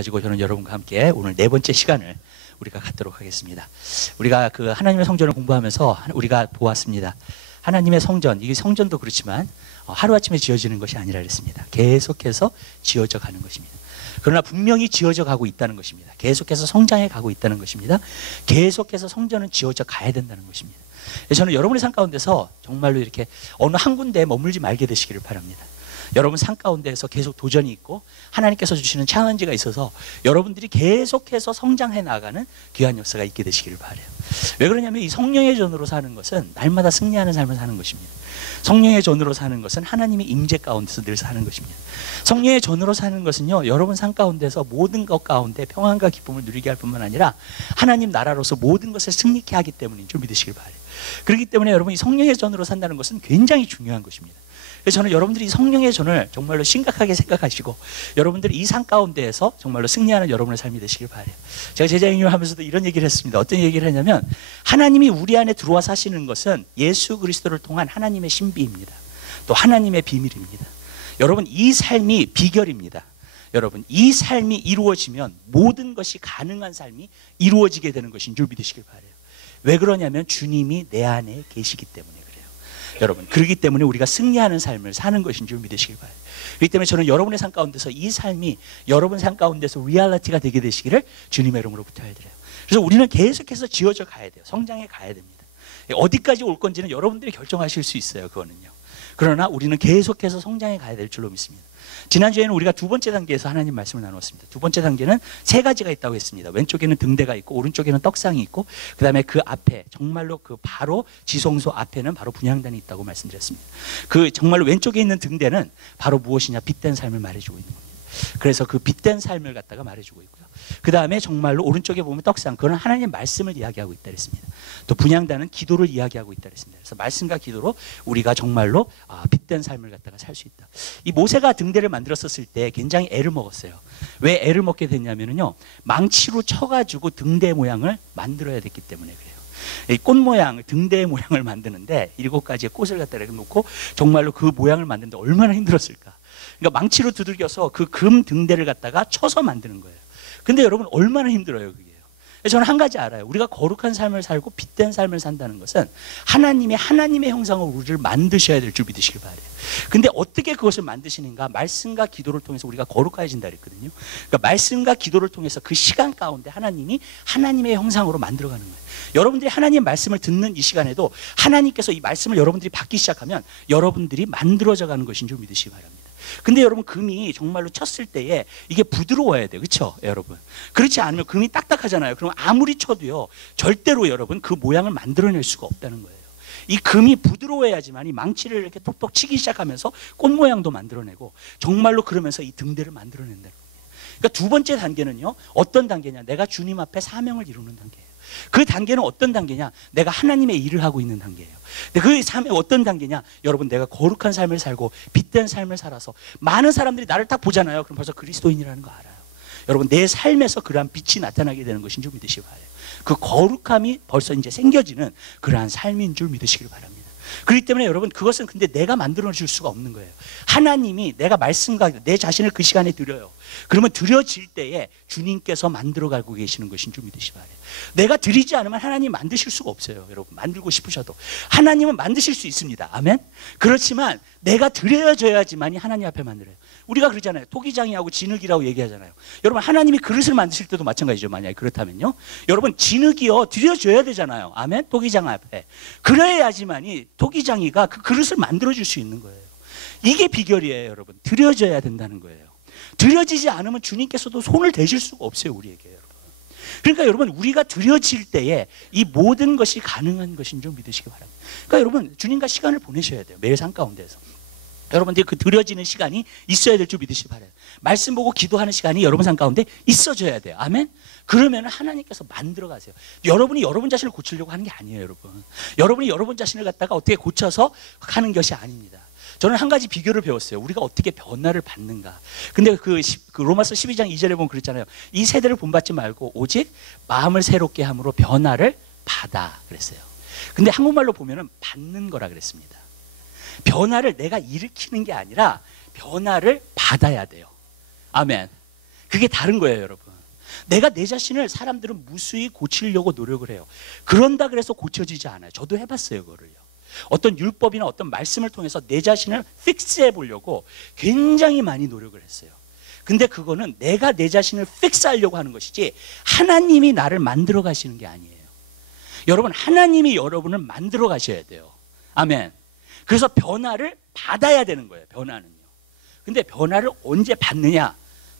가지고 저는 여러분과 함께 오늘 네 번째 시간을 우리가 갖도록 하겠습니다. 우리가 그 하나님의 성전을 공부하면서 우리가 보았습니다. 하나님의 성전, 이게 성전도 그렇지만 하루아침에 지어지는 것이 아니라 그랬습니다. 계속해서 지어져 가는 것입니다. 그러나 분명히 지어져 가고 있다는 것입니다. 계속해서 성장해 가고 있다는 것입니다. 계속해서 성전은 지어져 가야 된다는 것입니다. 저는 여러분의 삶 가운데서 정말로 이렇게 어느 한 군데에 머물지 말게 되시기를 바랍니다. 여러분 삶 가운데에서 계속 도전이 있고 하나님께서 주시는 챌린지가 있어서 여러분들이 계속해서 성장해 나가는 귀한 역사가 있게 되시기를 바라요. 왜 그러냐면 이 성령의 전으로 사는 것은 날마다 승리하는 삶을 사는 것입니다. 성령의 전으로 사는 것은 하나님의 임재 가운데서 늘 사는 것입니다. 성령의 전으로 사는 것은요, 여러분 삶 가운데서 모든 것 가운데 평안과 기쁨을 누리게 할 뿐만 아니라 하나님 나라로서 모든 것을 승리케 하기 때문인 줄 믿으시길 바라요. 그렇기 때문에 여러분이 성령의 전으로 산다는 것은 굉장히 중요한 것입니다. 그래서 저는 여러분들이 성령의 전을 정말로 심각하게 생각하시고 여러분들이 이 삶 가운데에서 정말로 승리하는 여러분의 삶이 되시길 바라요. 제가 제자행위를 하면서도 이런 얘기를 했습니다. 어떤 얘기를 했냐면 하나님이 우리 안에 들어와 사시는 것은 예수 그리스도를 통한 하나님의 신비입니다. 또 하나님의 비밀입니다. 여러분 이 삶이 비결입니다. 여러분 이 삶이 이루어지면 모든 것이 가능한 삶이 이루어지게 되는 것인 줄 믿으시길 바라요. 왜 그러냐면 주님이 내 안에 계시기 때문에 그래요. 여러분 그렇기 때문에 우리가 승리하는 삶을 사는 것인 줄 믿으시길 바라요. 그렇기 때문에 저는 여러분의 삶 가운데서 이 삶이 여러분 삶 가운데서 리얼리티가 되게 되시기를 주님의 이름으로 부탁드려요. 그래서 우리는 계속해서 지어져 가야 돼요. 성장해 가야 됩니다. 어디까지 올 건지는 여러분들이 결정하실 수 있어요. 그거는요. 그러나 우리는 계속해서 성장해 가야 될 줄로 믿습니다. 지난주에는 우리가 두 번째 단계에서 하나님 말씀을 나눴습니다. 두 번째 단계는 세 가지가 있다고 했습니다. 왼쪽에는 등대가 있고 오른쪽에는 떡상이 있고 그 다음에 그 앞에 정말로 그 바로 지성소 앞에는 바로 분향단이 있다고 말씀드렸습니다. 그 정말로 왼쪽에 있는 등대는 바로 무엇이냐, 빛된 삶을 말해주고 있는 겁니다. 그래서 그 빛된 삶을 갖다가 말해주고 있고요. 그 다음에 정말로 오른쪽에 보면 떡상, 그건 하나님의 말씀을 이야기하고 있다 그랬습니다. 또 분향단은 기도를 이야기하고 있다 그랬습니다. 그래서 말씀과 기도로 우리가 정말로 빛된 삶을 갖다가 살 수 있다. 이 모세가 등대를 만들었을 때 굉장히 애를 먹었어요. 왜 애를 먹게 됐냐면요, 망치로 쳐가지고 등대 모양을 만들어야 됐기 때문에 그래요. 이 꽃 모양, 등대 모양을 만드는데 7가지의 꽃을 갖다 이렇게 놓고 정말로 그 모양을 만드는데 얼마나 힘들었을까. 그러니까 망치로 두들겨서 그 금 등대를 갖다가 쳐서 만드는 거예요. 근데 여러분 얼마나 힘들어요 그게요. 저는 한 가지 알아요. 우리가 거룩한 삶을 살고 빛된 삶을 산다는 것은 하나님의 형상으로 우리를 만드셔야 될 줄 믿으시길 바라요. 근데 어떻게 그것을 만드시는가? 말씀과 기도를 통해서 우리가 거룩해진다 그랬거든요. 그러니까 말씀과 기도를 통해서 그 시간 가운데 하나님이 하나님의 형상으로 만들어가는 거예요. 여러분들이 하나님의 말씀을 듣는 이 시간에도 하나님께서 이 말씀을 여러분들이 받기 시작하면 여러분들이 만들어져 가는 것인 줄 믿으시기 바랍니다. 근데 여러분 금이 정말로 쳤을 때에 이게 부드러워야 돼요. 그렇죠 여러분? 그렇지 않으면 금이 딱딱하잖아요. 그럼 아무리 쳐도요 절대로 여러분 그 모양을 만들어낼 수가 없다는 거예요. 이 금이 부드러워야지만 이 망치를 이렇게 톡톡 치기 시작하면서 꽃 모양도 만들어내고 정말로 그러면서 이 등대를 만들어낸다는 겁니다. 그러니까 두 번째 단계는요 어떤 단계냐, 내가 주님 앞에 사명을 이루는 단계예요. 그 단계는 어떤 단계냐, 내가 하나님의 일을 하고 있는 단계예요. 근데 그 삶이 어떤 단계냐, 여러분 내가 거룩한 삶을 살고 빛된 삶을 살아서 많은 사람들이 나를 딱 보잖아요. 그럼 벌써 그리스도인이라는 거 알아요. 여러분 내 삶에서 그러한 빛이 나타나게 되는 것인 줄 믿으시기 바라요. 그 거룩함이 벌써 이제 생겨지는 그러한 삶인 줄 믿으시길 바랍니다. 그렇기 때문에 여러분 그것은 근데 내가 만들어 줄 수가 없는 거예요. 하나님이 내가 말씀과 내 자신을 그 시간에 드려요. 그러면 드려질 때에 주님께서 만들어 가고 계시는 것인 줄 믿으시기 바라요. 내가 드리지 않으면 하나님 만드실 수가 없어요. 여러분 만들고 싶으셔도 하나님은 만드실 수 있습니다. 아멘. 그렇지만 내가 드려져야지만이 하나님 앞에 만들어요. 우리가 그러잖아요. 토기장이하고 진흙이라고 얘기하잖아요. 여러분 하나님이 그릇을 만드실 때도 마찬가지죠. 만약에 그렇다면요, 여러분 진흙이요 드려져야 되잖아요. 아멘. 토기장 앞에 그래야지만이 토기장이가 그 그릇을 만들어 줄 수 있는 거예요. 이게 비결이에요. 여러분 드려져야 된다는 거예요. 드려지지 않으면 주님께서도 손을 대실 수가 없어요 우리에게. 여러분 그러니까 여러분 우리가 드려질 때에 이 모든 것이 가능한 것인 줄 믿으시기 바랍니다. 그러니까 여러분 주님과 시간을 보내셔야 돼요. 매일 삶 가운데서 여러분들이 그 드려지는 시간이 있어야 될 줄 믿으시기 바라요. 말씀 보고 기도하는 시간이 여러분 삶 가운데 있어져야 돼요. 아멘. 그러면 하나님께서 만들어 가세요. 여러분이 여러분 자신을 고치려고 하는 게 아니에요. 여러분이 여러분 자신을 갖다가 어떻게 고쳐서 하는 것이 아닙니다. 저는 한 가지 비교를 배웠어요. 우리가 어떻게 변화를 받는가. 근데 그 로마서 12장 2절에 보면 그랬잖아요. 이 세대를 본받지 말고 오직 마음을 새롭게 함으로 변화를 받아 그랬어요. 근데 한국말로 보면은 받는 거라 그랬습니다. 변화를 내가 일으키는 게 아니라 변화를 받아야 돼요. 아멘. 그게 다른 거예요, 여러분. 내가 내 자신을 사람들은 무수히 고치려고 노력을 해요. 그런다 그래서 고쳐지지 않아요. 저도 해봤어요, 그거를요. 어떤 율법이나 어떤 말씀을 통해서 내 자신을 픽스해 보려고 굉장히 많이 노력을 했어요. 근데 그거는 내가 내 자신을 픽스하려고 하는 것이지 하나님이 나를 만들어 가시는 게 아니에요. 여러분, 하나님이 여러분을 만들어 가셔야 돼요. 아멘. 그래서 변화를 받아야 되는 거예요, 변화는요. 근데 변화를 언제 받느냐?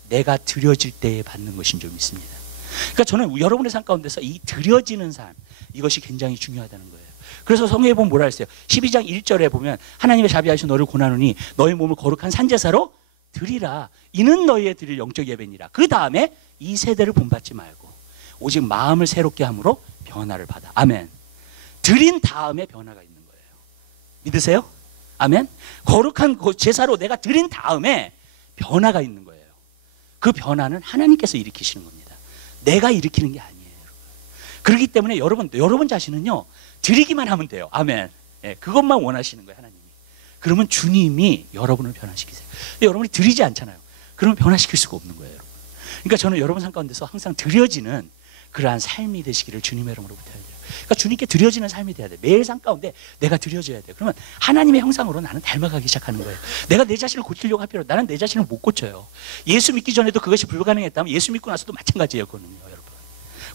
내가 드려질 때에 받는 것인 줄 믿습니다. 그러니까 저는 여러분의 삶 가운데서 이 드려지는 삶, 이것이 굉장히 중요하다는 거예요. 그래서 성경에 보면 뭐라 했어요? 12장 1절에 보면 하나님의 자비하신 너를 고나노니 너의 몸을 거룩한 산제사로 드리라. 이는 너희의 드릴 영적 예배니라. 그 다음에 이 세대를 본받지 말고 오직 마음을 새롭게 함으로 변화를 받아. 아멘. 드린 다음에 변화가 있는 거예요. 믿으세요? 아멘. 거룩한 제사로 내가 드린 다음에 변화가 있는 거예요. 그 변화는 하나님께서 일으키시는 겁니다. 내가 일으키는 게 아니에요, 여러분. 그렇기 때문에 여러분 자신은요, 드리기만 하면 돼요. 아멘. 예, 그것만 원하시는 거예요, 하나님이. 그러면 주님이 여러분을 변화시키세요. 근데 여러분이 드리지 않잖아요. 그러면 변화시킬 수가 없는 거예요, 여러분. 그러니까 저는 여러분 삶 가운데서 항상 드려지는 그러한 삶이 되시기를 주님의 이름으로 부탁드려요. 그러니까 주님께 드려지는 삶이 돼야 돼. 매일 삶 가운데 내가 드려져야 돼. 그러면 하나님의 형상으로 나는 닮아가기 시작하는 거예요. 내가 내 자신을 고치려고 할 필요, 나는 내 자신을 못 고쳐요. 예수 믿기 전에도 그것이 불가능했다면 예수 믿고 나서도 마찬가지예요, 그거는요, 여러분.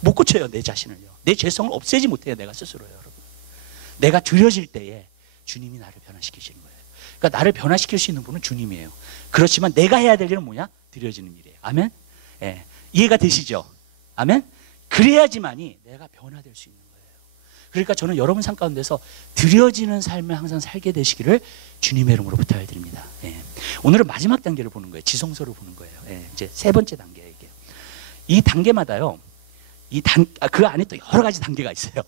못 고쳐요, 내 자신을요. 내 죄성을 없애지 못해요, 내가 스스로요, 여러분. 내가 드려질 때에 주님이 나를 변화시키시는 거예요. 그러니까 나를 변화시킬 수 있는 분은 주님이에요. 그렇지만 내가 해야 될 일은 뭐냐? 드려지는 일이에요. 아멘. 예. 이해가 되시죠? 아멘. 그래야지만이 내가 변화될 수 있는 거예요. 그러니까 저는 여러분 삶 가운데서 드려지는 삶을 항상 살게 되시기를 주님의 이름으로 부탁을 드립니다. 예. 오늘은 마지막 단계를 보는 거예요. 지성소를 보는 거예요. 예. 이제 세 번째 단계예요, 이게. 이 단계마다요, 그 안에 또 여러 가지 단계가 있어요.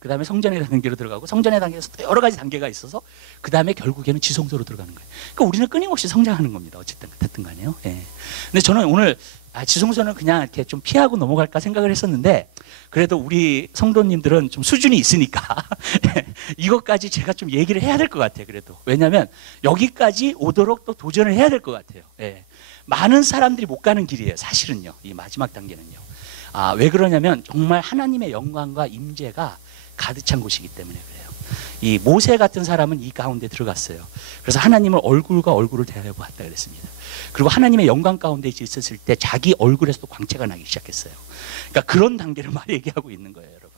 그 다음에 성전의 단계로 들어가고, 성전의 단계에서 또 여러 가지 단계가 있어서 그 다음에 결국에는 지성소로 들어가는 거예요. 그러니까 우리는 끊임없이 성장하는 겁니다. 어쨌든 됐든 간에요. 예. 근데 저는 오늘 지성소는 그냥 이렇게 좀 피하고 넘어갈까 생각을 했었는데, 그래도 우리 성도님들은 좀 수준이 있으니까 이것까지 제가 좀 얘기를 해야 될 것 같아요. 그래도 왜냐하면 여기까지 오도록 또 도전을 해야 될 것 같아요. 예. 많은 사람들이 못 가는 길이에요, 사실은요. 이 마지막 단계는요. 왜 그러냐면 정말 하나님의 영광과 임재가 가득 찬 곳이기 때문에 그래요. 이 모세 같은 사람은 이 가운데 들어갔어요. 그래서 하나님을 얼굴과 얼굴을 대하여 보았다 그랬습니다. 그리고 하나님의 영광 가운데 있었을 때 자기 얼굴에서도 광채가 나기 시작했어요. 그러니까 그런 단계를 막 얘기하고 있는 거예요, 여러분.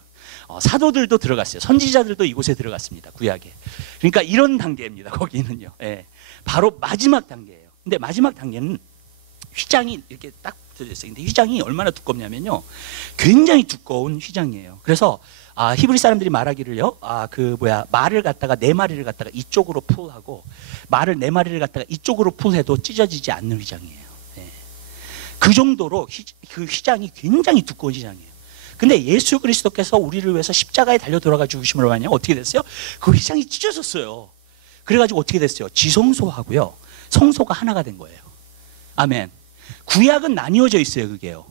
사도들도 들어갔어요. 선지자들도 이곳에 들어갔습니다, 구약에. 그러니까 이런 단계입니다, 거기는요. 예. 바로 마지막 단계예요. 근데 마지막 단계는 휘장이 이렇게 딱 붙어져 있어요. 근데 휘장이 얼마나 두껍냐면요, 굉장히 두꺼운 휘장이에요. 그래서 히브리 사람들이 말하기를요, 말을 갖다가 네 마리를 갖다가 이쪽으로 풀하고 말을 네 마리를 갖다가 이쪽으로 풀해도 찢어지지 않는 휘장이에요. 예. 그 정도로 그 휘장이 굉장히 두꺼운 휘장이에요. 근데 예수 그리스도께서 우리를 위해서 십자가에 달려 돌아가 죽으심으로 말하면 어떻게 됐어요? 그 휘장이 찢어졌어요. 그래가지고 어떻게 됐어요? 지성소하고요, 성소가 하나가 된 거예요. 아멘. 구약은 나뉘어져 있어요, 그게요.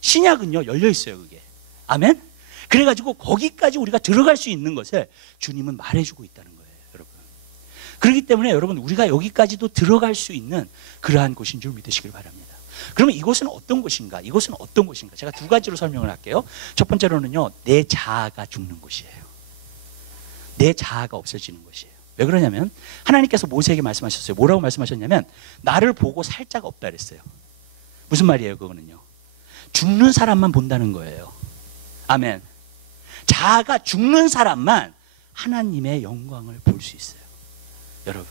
신약은요, 열려 있어요, 그게. 아멘. 그래가지고 거기까지 우리가 들어갈 수 있는 것을 주님은 말해주고 있다는 거예요, 여러분. 그렇기 때문에 여러분, 우리가 여기까지도 들어갈 수 있는 그러한 곳인 줄 믿으시길 바랍니다. 그러면 이곳은 어떤 곳인가? 이곳은 어떤 곳인가? 제가 두 가지로 설명을 할게요. 첫 번째로는요, 내 자아가 죽는 곳이에요. 내 자아가 없어지는 곳이에요. 왜 그러냐면 하나님께서 모세에게 말씀하셨어요. 뭐라고 말씀하셨냐면 나를 보고 살 자가 없다 그랬어요. 무슨 말이에요, 그거는요? 죽는 사람만 본다는 거예요. 아멘. 자아가 죽는 사람만 하나님의 영광을 볼 수 있어요, 여러분.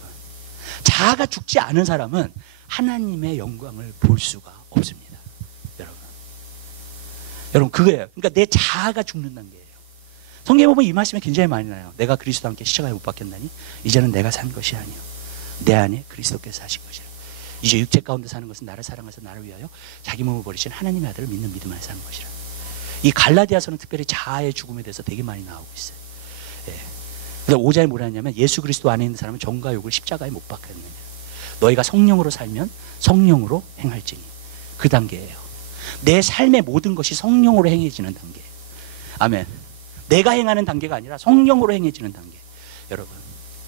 자아가 죽지 않은 사람은 하나님의 영광을 볼 수가 없습니다, 여러분. 그거예요. 그러니까 내 자아가 죽는 단계예요. 성경에 보면 이 말씀이 굉장히 많이 나요. 내가 그리스도와 함께 십자가에 못 박혔나니 이제는 내가 산 것이 아니요 내 안에 그리스도께서 사신 것이라. 이제 육체 가운데 사는 것은 나를 사랑해서 나를 위하여 자기 몸을 버리신 하나님의 아들을 믿는 믿음 안에 사는 것이라. 이 갈라디아서는 특별히 자아의 죽음에 대해서 되게 많이 나오고 있어요. 예. 근데 5장에 뭐라 하냐면 예수 그리스도 안에 있는 사람은 정과 욕을 십자가에 못 박혔느냐. 너희가 성령으로 살면 성령으로 행할지니. 그 단계예요. 내 삶의 모든 것이 성령으로 행해지는 단계예요. 아멘. 내가 행하는 단계가 아니라 성령으로 행해지는 단계. 여러분,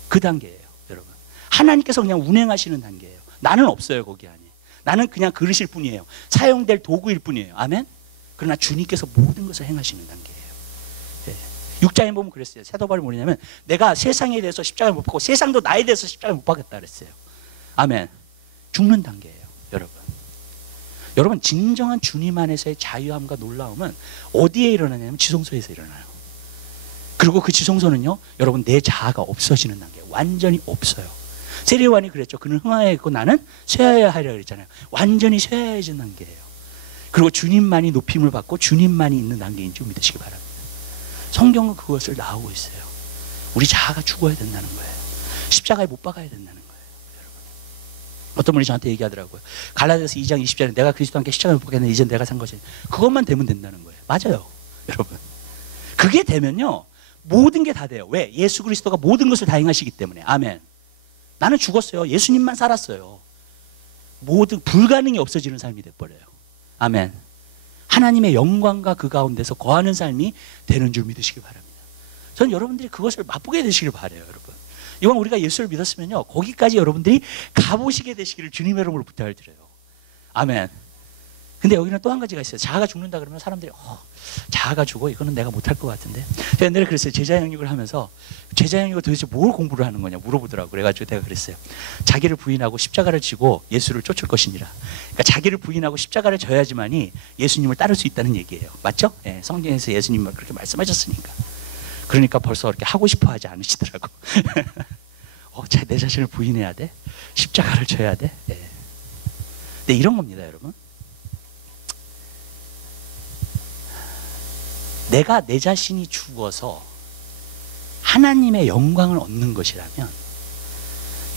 그 단계예요, 여러분. 하나님께서 그냥 운행하시는 단계예요. 나는 없어요, 거기 안에. 나는 그냥 그릇일 뿐이에요. 사용될 도구일 뿐이에요. 아멘. 그러나 주님께서 모든 것을 행하시는 단계예요. 6장에 보면 그랬어요. 사도 바울이 뭐냐면 내가 세상에 대해서 십자가를 못 박고 세상도 나에 대해서 십자가를 못 박겠다 그랬어요. 아멘. 죽는 단계예요, 여러분. 여러분, 진정한 주님 안에서의 자유함과 놀라움은 어디에 일어나냐면 지성소에서 일어나요. 그리고 그 지성소는요, 여러분, 내 자아가 없어지는 단계예요. 완전히 없어요. 세례요한이 그랬죠. 그는 흥하여야 했고 나는 쇠하여야 하리라 그랬잖아요. 완전히 쇠하여진 단계예요. 그리고 주님만이 높임을 받고 주님만이 있는 단계인 줄 믿으시기 바랍니다. 성경은 그것을 나오고 있어요. 우리 자아가 죽어야 된다는 거예요. 십자가에 못 박아야 된다는 거예요. 여러분. 어떤 분이 저한테 얘기하더라고요. 갈라디아서 2장 20절에 내가 그리스도와 함께 십자가에 못 박겠는데 이제 내가 산 것이, 그것만 되면 된다는 거예요. 맞아요, 여러분. 그게 되면요, 모든 게 다 돼요. 왜? 예수 그리스도가 모든 것을 다 행하시기 때문에. 아멘. 나는 죽었어요. 예수님만 살았어요. 모든 불가능이 없어지는 삶이 돼버려요. 아멘. 하나님의 영광과 그 가운데서 거하는 삶이 되는 줄 믿으시기 바랍니다. 저는 여러분들이 그것을 맛보게 되시길 바라요, 여러분. 이왕 우리가 예수를 믿었으면요, 거기까지 여러분들이 가보시게 되시기를 주님의 이름으로 부탁을 드려요. 아멘. 근데 여기는 또 한 가지가 있어요. 자아가 죽는다 그러면 사람들이 자아가 죽어? 이거는 내가 못할 것 같은데. 제가 옛날에 그랬어요. 제자 영역을 하면서 제자 영역을 도대체 뭘 공부를 하는 거냐 물어보더라고요. 그래가지고 내가 그랬어요. 자기를 부인하고 십자가를 지고 예수를 쫓을 것이니라. 그러니까 자기를 부인하고 십자가를 져야지만이 예수님을 따를 수 있다는 얘기예요. 맞죠? 예, 성경에서 예수님은 그렇게 말씀하셨으니까. 그러니까 벌써 그렇게 하고 싶어 하지 않으시더라고. 내 자신을 부인해야 돼? 십자가를 져야 돼? 예. 근데 이런 겁니다, 여러분. 내가 내 자신이 죽어서 하나님의 영광을 얻는 것이라면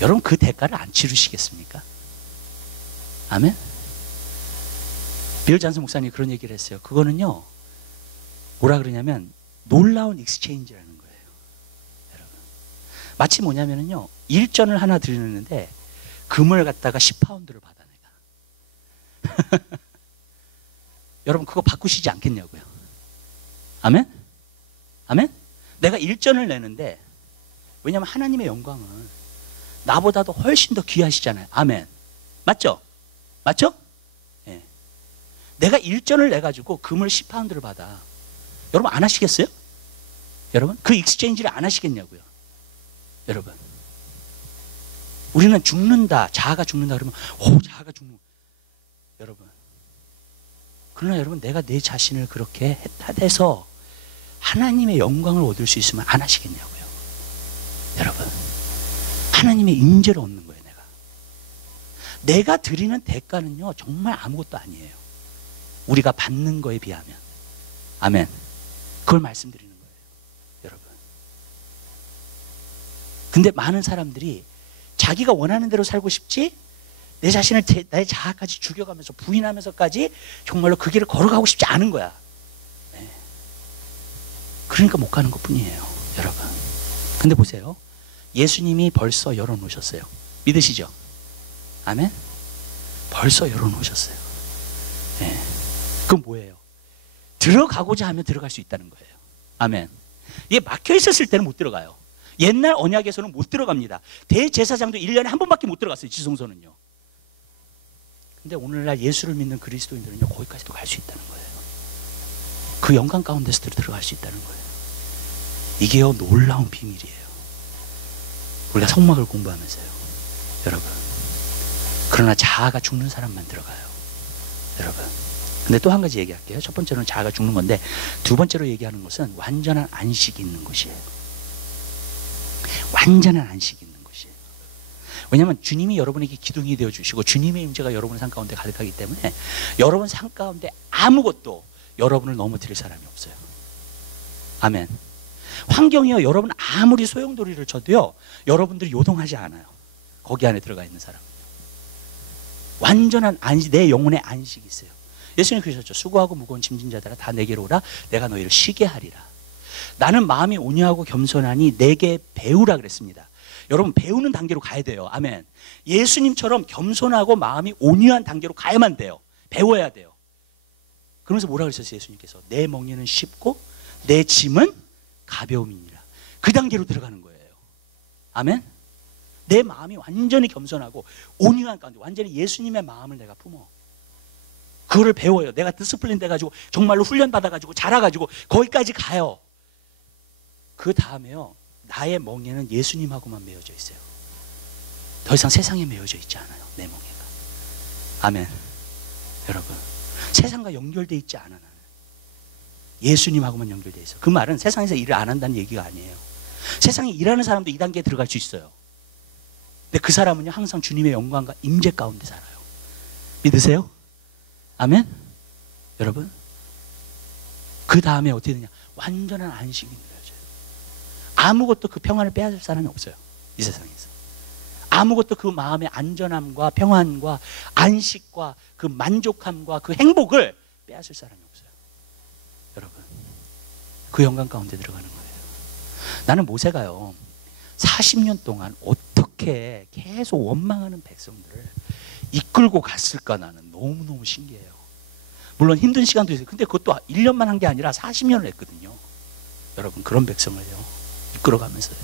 여러분 그 대가를 안 치르시겠습니까? 아멘? 빌 잔슨 목사님이 그런 얘기를 했어요. 그거는요, 뭐라 그러냐면 놀라운 익스체인지라는 거예요. 여러분, 마치 뭐냐면요, 일전을 하나 드리는데 금을 갖다가 10파운드를 받아 내가. 여러분 그거 바꾸시지 않겠냐고요. 아멘? 아멘? 내가 일전을 내는데, 왜냐하면 하나님의 영광은 나보다도 훨씬 더 귀하시잖아요. 아멘. 맞죠? 맞죠? 예. 내가 일전을 내가지고 금을 10파운드를 받아. 여러분 안 하시겠어요? 여러분? 그 익스체인지를 안 하시겠냐고요. 여러분. 우리는 죽는다, 자아가 죽는다 그러면, 자아가 죽는. 여러분. 그러나 여러분, 내가 내 자신을 그렇게 해서 하나님의 영광을 얻을 수 있으면 안 하시겠냐고요. 여러분, 하나님의 인재를 얻는 거예요. 내가 드리는 대가는요, 정말 아무것도 아니에요. 우리가 받는 거에 비하면. 아멘. 그걸 말씀드리는 거예요, 여러분. 근데 많은 사람들이 자기가 원하는 대로 살고 싶지, 내 자신을 나의 자아까지 죽여가면서 부인하면서까지 정말로 그 길을 걸어가고 싶지 않은 거야. 네. 그러니까 못 가는 것뿐이에요, 여러분. 근데 보세요, 예수님이 벌써 열어놓으셨어요. 믿으시죠? 아멘? 벌써 열어놓으셨어요. 네. 그건 뭐예요? 들어가고자 하면 들어갈 수 있다는 거예요. 아멘. 이게 막혀 있었을 때는 못 들어가요. 옛날 언약에서는 못 들어갑니다. 대제사장도 1년에 한 번밖에 못 들어갔어요, 지성소는요. 근데 오늘날 예수를 믿는 그리스도인들은요, 거기까지도 갈 수 있다는 거예요. 그 영광 가운데서 들어갈 수 있다는 거예요. 이게요, 놀라운 비밀이에요. 우리가 성막을 공부하면서요, 여러분. 그러나 자아가 죽는 사람만 들어가요, 여러분. 근데 또 한 가지 얘기할게요. 첫 번째로는 자아가 죽는 건데, 두 번째로 얘기하는 것은 완전한 안식이 있는 것이에요. 완전한 안식이 있는 것이에요. 왜냐하면 주님이 여러분에게 기둥이 되어주시고 주님의 임재가 여러분의 삶 가운데 가득하기 때문에 여러분 삶 가운데 아무것도 여러분을 넘어뜨릴 사람이 없어요. 아멘. 환경이요, 여러분 아무리 소용돌이를 쳐도요, 여러분들이 요동하지 않아요. 거기 안에 들어가 있는 사람은요. 완전한 안식, 내 영혼의 안식이 있어요. 예수님 그러셨죠. 수고하고 무거운 짐진 자들아 다 내게로 오라, 내가 너희를 쉬게 하리라. 나는 마음이 온유하고 겸손하니 내게 배우라 그랬습니다. 여러분, 배우는 단계로 가야 돼요. 아멘. 예수님처럼 겸손하고 마음이 온유한 단계로 가야만 돼요. 배워야 돼요. 그러면서 뭐라 그러셨어요, 예수님께서? 내 멍에는 쉽고 내 짐은 가벼움이니라. 그 단계로 들어가는 거예요. 아멘. 내 마음이 완전히 겸손하고 온유한 가운데 완전히 예수님의 마음을 내가 품어. 그거를 배워요. 내가 디스플린 돼가지고 정말로 훈련 받아가지고 자라가지고 거기까지 가요. 그 다음에요, 나의 멍에는 예수님하고만 매어져 있어요. 더 이상 세상에 매어져 있지 않아요. 내 멍에가. 아멘. 여러분, 세상과 연결돼 있지 않아. 나는 예수님하고만 연결돼 있어. 그 말은 세상에서 일을 안 한다는 얘기가 아니에요. 세상에 일하는 사람도 이 단계에 들어갈 수 있어요. 근데 그 사람은요, 항상 주님의 영광과 임재 가운데 살아요. 믿으세요? 아멘? 여러분, 그 다음에 어떻게 되냐? 완전한 안식이 누려져요. 아무것도 그 평안을 빼앗을 사람이 없어요. 이 세상에서. 아무것도 그 마음의 안전함과 평안과 안식과 그 만족함과 그 행복을 빼앗을 사람이 없어요. 여러분, 그 영광 가운데 들어가는 거예요. 나는 모세가요, 40년 동안 어떻게 계속 원망하는 백성들을 이끌고 갔을까. 나는 너무너무 신기해요. 물론 힘든 시간도 있어요. 근데 그것도 1년만 한 게 아니라 40년을 했거든요. 여러분, 그런 백성을요, 이끌어가면서요,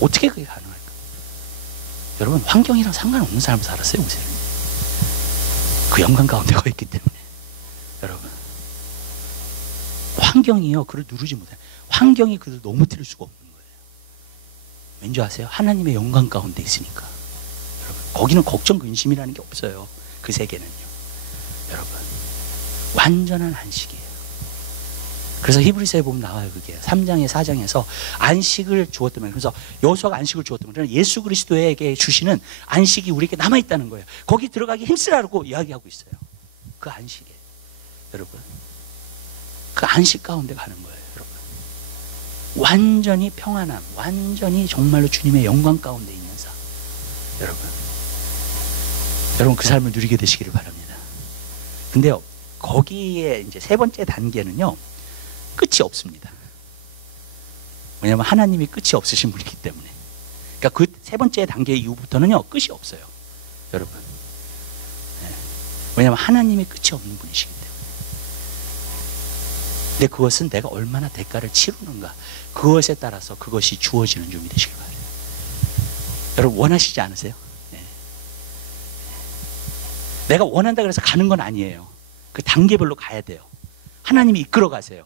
어떻게 그게 가능할까? 여러분, 환경이랑 상관없는 삶을 살았어요, 모세는. 그 영광 가운데 가 있기 때문에. 여러분, 환경이요, 그를 누르지 못해요. 환경이 그를 넘어뜨릴 수가 없는 거예요. 왠지 아세요? 하나님의 영광 가운데 있으니까. 여러분, 거기는 걱정, 근심이라는 게 없어요. 그 세계는요. 여러분, 완전한 안식이에요. 그래서 히브리서에 보면 나와요. 그게 3장에 4장에서 안식을 주었다면, 그래서 여호수아가 안식을 주었다면, 그러나 예수 그리스도에게 주시는 안식이 우리에게 남아있다는 거예요. 거기 들어가기 힘쓰라고 이야기하고 있어요. 그 안식에. 여러분, 그 안식 가운데 가는 거예요. 여러분, 완전히 평안함, 완전히 정말로 주님의 영광 가운데 있는 삶. 여러분 그 삶을 누리게 되시기를 바랍니다. 근데요, 거기에 이제 세 번째 단계는요, 끝이 없습니다. 왜냐하면 하나님이 끝이 없으신 분이기 때문에. 그러니까 그 세 번째 단계 이후부터는요, 끝이 없어요. 여러분. 네. 왜냐하면 하나님이 끝이 없는 분이시기 때문에. 근데 그것은 내가 얼마나 대가를 치르는가, 그것에 따라서 그것이 주어지는 줄 믿으시길 바라요. 여러분, 원하시지 않으세요? 네. 내가 원한다 그래서 가는 건 아니에요. 그 단계별로 가야 돼요. 하나님이 이끌어 가세요.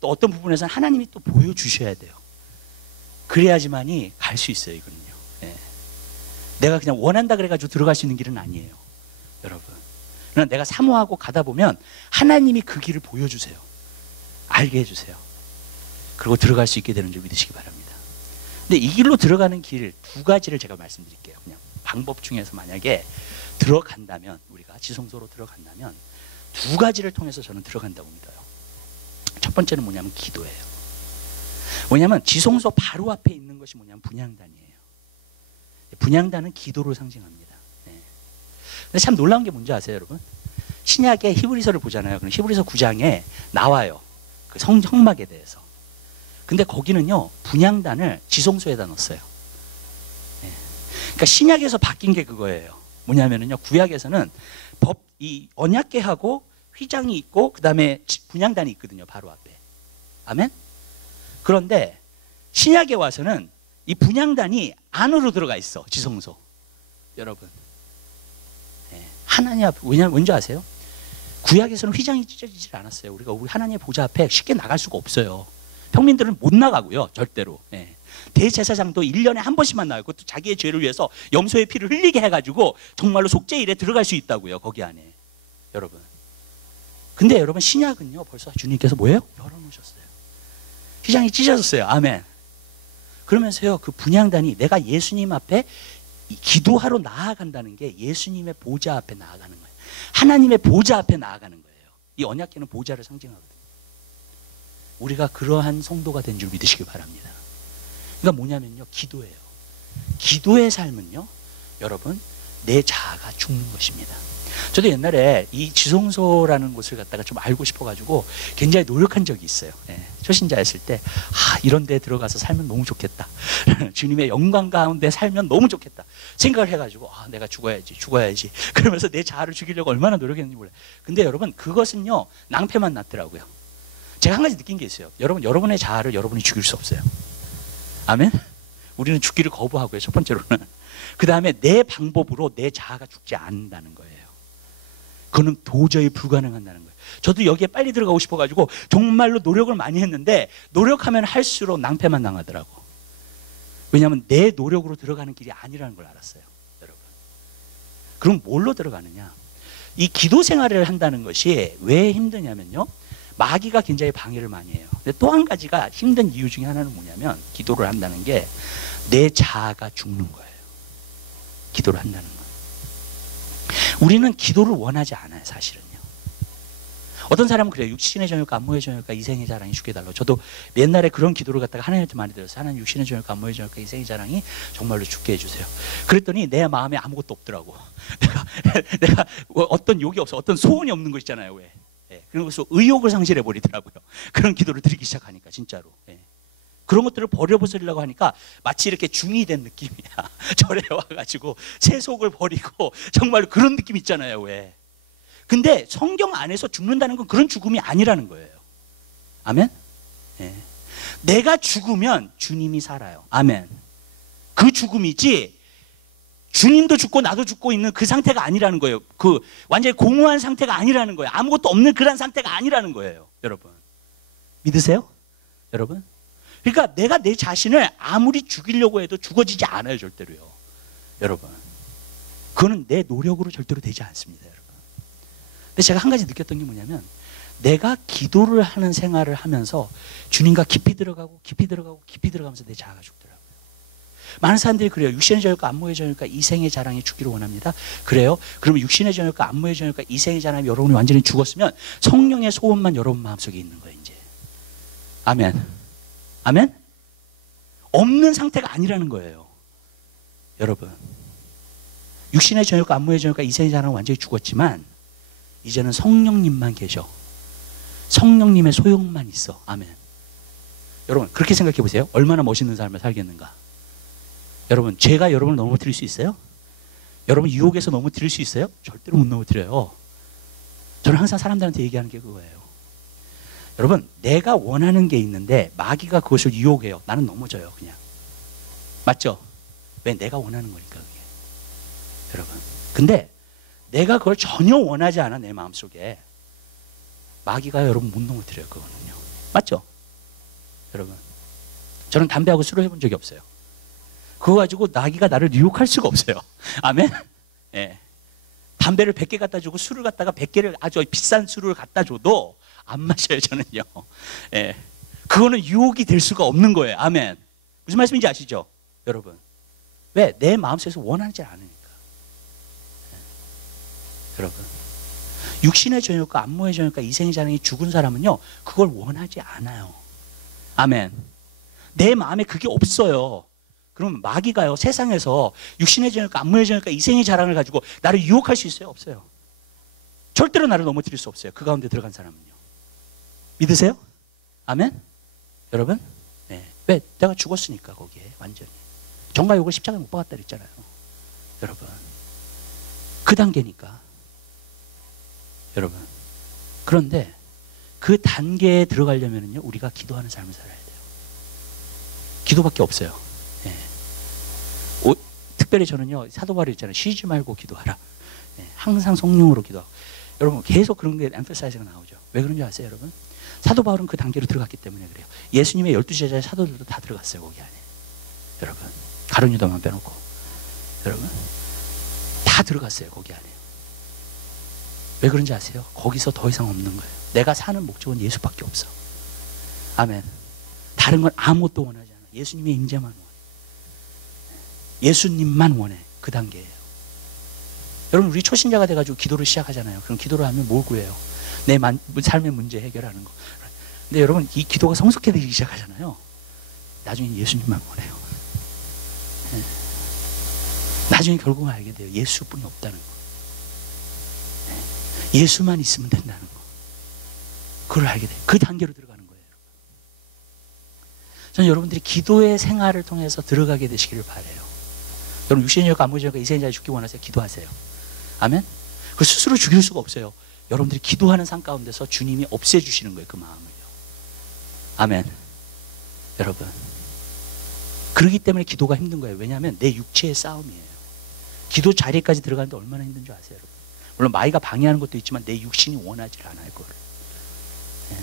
또 어떤 부분에서는 하나님이 또 보여주셔야 돼요. 그래야지만이 갈 수 있어요, 이거는요. 네. 내가 그냥 원한다 그래가지고 들어갈 수 있는 길은 아니에요, 여러분. 그러나 내가 사모하고 가다 보면 하나님이 그 길을 보여주세요. 알게 해주세요. 그리고 들어갈 수 있게 되는 줄 믿으시기 바랍니다. 근데 이 길로 들어가는 길 두 가지를 제가 말씀드릴게요. 그냥 방법 중에서 만약에 들어간다면, 우리가 지성소로 들어간다면 두 가지를 통해서 저는 들어간다고 믿어요. 첫 번째는 뭐냐면 기도예요. 뭐냐면 지성소 바로 앞에 있는 것이 뭐냐면 분향단이에요. 분향단은 기도를 상징합니다. 네. 근데 참 놀라운 게 뭔지 아세요, 여러분? 신약의 히브리서를 보잖아요. 그럼 히브리서 9장에 나와요, 그 성막에 대해서. 근데 거기는요, 분향단을 지성소에다 넣었어요. 네. 그러니까 신약에서 바뀐 게 그거예요. 뭐냐면은요, 구약에서는 이 언약궤하고 휘장이 있고 그 다음에 분향단이 있거든요, 바로 앞에. 아멘? 그런데 신약에 와서는 이 분향단이 안으로 들어가 있어, 지성소. 여러분, 네. 하나님 앞에, 왜냐면 뭔지 아세요? 구약에서는 휘장이 찢어지질 않았어요. 우리 하나님의 보좌 앞에 쉽게 나갈 수가 없어요. 평민들은 못 나가고요, 절대로. 네. 대제사장도 1년에 한 번씩만 나가고, 또 자기의 죄를 위해서 염소의 피를 흘리게 해가지고 정말로 속죄일에 들어갈 수 있다고요, 거기 안에. 여러분. 근데 여러분, 신약은요, 벌써 주님께서 뭐예요? 열어놓으셨어요. 휘장이 찢어졌어요. 아멘. 그러면서요, 그 분향단이 내가 예수님 앞에 기도하러 나아간다는 게 예수님의 보좌 앞에 나아가는 거예요. 하나님의 보좌 앞에 나아가는 거예요. 이 언약궤는 보좌를 상징하거든요. 우리가 그러한 성도가 된 줄 믿으시기 바랍니다. 그러니까 뭐냐면요, 기도예요. 기도의 삶은요, 여러분, 내 자아가 죽는 것입니다. 저도 옛날에 이 지성소라는 곳을 갖다가 좀 알고 싶어가지고 굉장히 노력한 적이 있어요. 예, 초신자였을 때, 이런 데 들어가서 살면 너무 좋겠다. 주님의 영광 가운데 살면 너무 좋겠다 생각을 해가지고, 내가 죽어야지 그러면서 내 자아를 죽이려고 얼마나 노력했는지 몰라요. 근데 여러분, 그것은요, 낭패만 났더라고요. 제가 한 가지 느낀 게 있어요. 여러분, 여러분의 자아를 여러분이 죽일 수 없어요. 아멘? 우리는 죽기를 거부하고요. 첫 번째로는. 그 다음에 내 방법으로 내 자아가 죽지 않는다는 거예요. 그거는 도저히 불가능한다는 거예요. 저도 여기에 빨리 들어가고 싶어가지고 정말로 노력을 많이 했는데 노력하면 할수록 낭패만 당하더라고. 왜냐하면 내 노력으로 들어가는 길이 아니라는 걸 알았어요. 여러분. 그럼 뭘로 들어가느냐? 이 기도 생활을 한다는 것이 왜 힘드냐면요. 마귀가 굉장히 방해를 많이 해요. 근데 또 한 가지가 힘든 이유 중에 하나는 뭐냐면 기도를 한다는 게 내 자아가 죽는 거예요. 기도를 한다는 건. 우리는 기도를 원하지 않아요, 사실은요. 어떤 사람은 그래요. 육신의 정욕과 안목의 정욕과 이생의 자랑이 죽게 해달라고. 저도 옛날에 그런 기도를 갖다가 하나님한테 많이 들었어요. 하나님 육신의 정욕과 안목의 정욕과 이생의 자랑이 정말로 죽게 해주세요. 그랬더니 내 마음에 아무것도 없더라고. 내가 어떤 욕이 없어. 어떤 소원이 없는 거 있잖아요. 왜? 예. 그래서 의욕을 상실해 버리더라고요. 그런 기도를 드리기 시작하니까 진짜로. 예. 그런 것들을 버려버리려고 하니까 마치 이렇게 중이 된 느낌이야. 절에 와가지고 세속을 버리고 정말 그런 느낌 있잖아요. 왜? 근데 성경 안에서 죽는다는 건 그런 죽음이 아니라는 거예요. 아멘? 예. 내가 죽으면 주님이 살아요. 아멘. 그 죽음이지 주님도 죽고 나도 죽고 있는 그 상태가 아니라는 거예요. 그 완전히 공허한 상태가 아니라는 거예요. 아무것도 없는 그런 상태가 아니라는 거예요. 여러분. 믿으세요? 여러분? 그러니까 내가 내 자신을 아무리 죽이려고 해도 죽어지지 않아요. 절대로요. 여러분. 그거는 내 노력으로 절대로 되지 않습니다. 여러분. 근데 제가 한 가지 느꼈던 게 뭐냐면 내가 기도를 하는 생활을 하면서 주님과 깊이 들어가고 깊이 들어가고 깊이 들어가면서 내 자아가 죽더라고요. 많은 사람들이 그래요. 육신의 정욕과 안목의 정욕과 이생의 자랑이 죽기를 원합니다. 그래요? 그러면 육신의 정욕과 안목의 정욕과 이생의 자랑이 여러분이 완전히 죽었으면 성령의 소원만 여러분 마음속에 있는 거예요. 이제. 아멘. 아멘? 없는 상태가 아니라는 거예요. 여러분. 육신의 정욕과 안목의 정욕과 이생의 자랑은 완전히 죽었지만 이제는 성령님만 계셔. 성령님의 소용만 있어. 아멘. 여러분 그렇게 생각해 보세요. 얼마나 멋있는 삶을 살겠는가. 여러분 죄가 여러분을 넘어뜨릴 수 있어요? 여러분 유혹에서 넘어뜨릴 수 있어요? 절대로 못 넘어뜨려요. 저는 항상 사람들한테 얘기하는 게 그거예요. 여러분 내가 원하는 게 있는데 마귀가 그것을 유혹해요. 나는 넘어져요 그냥. 맞죠? 왜? 내가 원하는 거니까 그게. 여러분 근데 내가 그걸 전혀 원하지 않아. 내 마음속에 마귀가 여러분 못 넘어뜨려요. 그거는요. 맞죠? 여러분 저는 담배하고 술을 해본 적이 없어요. 그거 가지고 마귀가 나를 유혹할 수가 없어요. 아멘? 예. 담배를 100개 갖다 주고 술을 갖다가 100개를 아주 비싼 술을 갖다 줘도 안 마셔요 저는요. 예. 그거는 유혹이 될 수가 없는 거예요. 아멘. 무슨 말씀인지 아시죠? 여러분 왜? 내 마음속에서 원하지 않으니까. 여러분 육신의 정욕과 안목의 정욕과 이생의 자랑이 죽은 사람은요 그걸 원하지 않아요. 아멘. 내 마음에 그게 없어요. 그럼 마귀가요 세상에서 육신의 정욕과 안목의 정욕과 이생의 자랑을 가지고 나를 유혹할 수 있어요? 없어요. 절대로 나를 넘어뜨릴 수 없어요. 그 가운데 들어간 사람은요. 믿으세요? 아멘? 여러분? 네. 왜? 내가 죽었으니까 거기에 완전히. 정과 욕을 십자가에 못 박았다 그랬잖아요. 여러분 그 단계니까. 여러분 그런데 그 단계에 들어가려면요 우리가 기도하는 삶을 살아야 돼요. 기도밖에 없어요. 예. 특별히 저는요 사도 바울이 있잖아요. 쉬지 말고 기도하라. 예. 항상 성령으로 기도하고. 여러분 계속 그런 게 엠피사이즈가 나오죠. 왜 그런지 아세요 여러분? 사도 바울은 그 단계로 들어갔기 때문에 그래요. 예수님의 12제자의 사도들도 다 들어갔어요 거기 안에. 여러분 가룟 유다만 빼놓고. 여러분 다 들어갔어요 거기 안에. 왜 그런지 아세요? 거기서 더 이상 없는 거예요. 내가 사는 목적은 예수밖에 없어. 아멘. 다른 건 아무것도 원하지 않아. 예수님의 임재만 원해. 예수님만 원해. 그 단계예요. 여러분 우리 초신자가 돼가지고 기도를 시작하잖아요. 그럼 기도를 하면 뭘 구해요? 내 삶의 문제 해결하는 거. 근데 여러분 이 기도가 성숙해지기 시작하잖아요. 나중에 예수님만 원해요. 네. 나중에 결국은 알게 돼요. 예수뿐이 없다는 거. 네. 예수만 있으면 된다는 거. 그걸 알게 돼요. 그 단계로 들어가는 거예요. 저는 여러분들이 기도의 생활을 통해서 들어가게 되시기를 바라요. 여러분 육신의 정욕과 안목의 정욕과 이생의 자랑이 죽기 원하세요? 기도하세요. 아멘? 그 스스로 죽일 수가 없어요. 여러분들이 기도하는 삶 가운데서 주님이 없애주시는 거예요. 그 마음을요. 아멘. 여러분 그렇기 때문에 기도가 힘든 거예요. 왜냐하면 내 육체의 싸움이에요. 기도 자리까지 들어가는데 얼마나 힘든 줄 아세요, 여러분? 물론 마귀가 방해하는 것도 있지만 내 육신이 원하지 않아요, 그거를. 예.